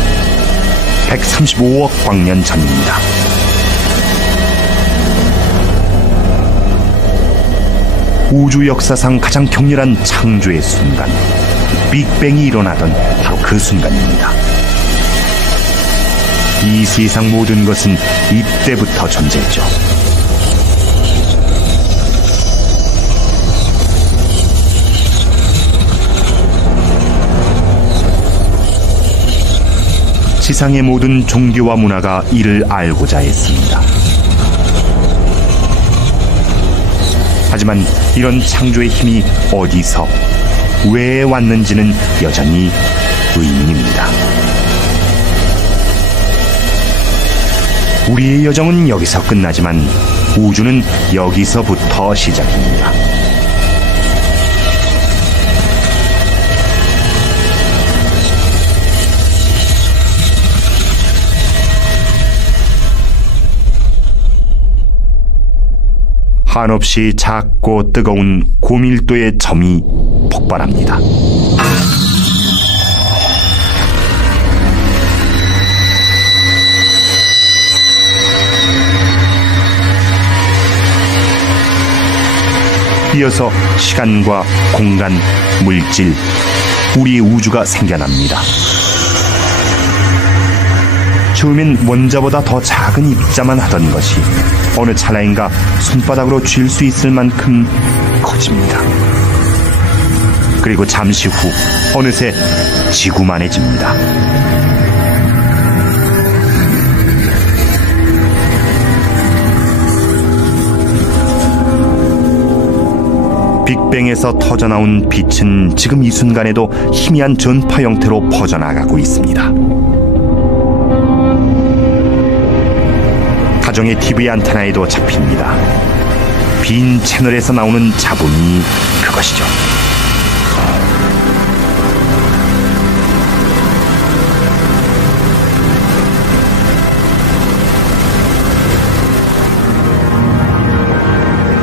135억 광년 전입니다. 우주 역사상 가장 격렬한 창조의 순간, 빅뱅이 일어나던 바로 그 순간입니다. 이 세상 모든 것은 이때부터 존재했죠. 세상의 모든 종교와 문화가 이를 알고자 했습니다. 하지만 이런 창조의 힘이 어디서, 왜 왔는지는 여전히 의문입니다. 우리의 여정은 여기서 끝나지만 우주는 여기서부터 시작입니다. 한없이 작고 뜨거운 고밀도의 점이 폭발합니다. 이어서 시간과 공간, 물질, 우리의 우주가 생겨납니다. 처음엔 원자보다 더 작은 입자만 하던 것이 어느 찰나인가 손바닥으로 쥘 수 있을 만큼 커집니다. 그리고 잠시 후 어느새 지구만해집니다. 빅뱅에서 터져나온 빛은 지금 이 순간에도 희미한 전파 형태로 퍼져나가고 있습니다. 가정의 TV 안테나에도 잡힙니다. 빈 채널에서 나오는 잡음이 그것이죠.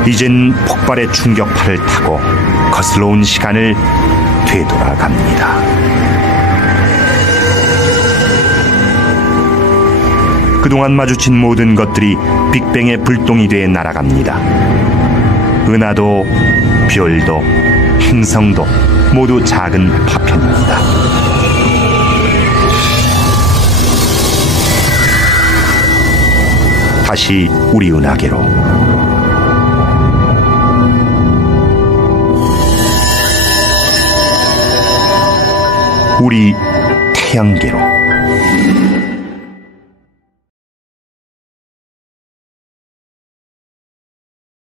이젠 폭발의 충격파를 타고 거슬러 온 시간을 되돌아갑니다. 그동안 마주친 모든 것들이 빅뱅의 불똥이 돼 날아갑니다. 은하도 별도 행성도 모두 작은 파편입니다. 다시 우리 은하계로, 우리 태양계로.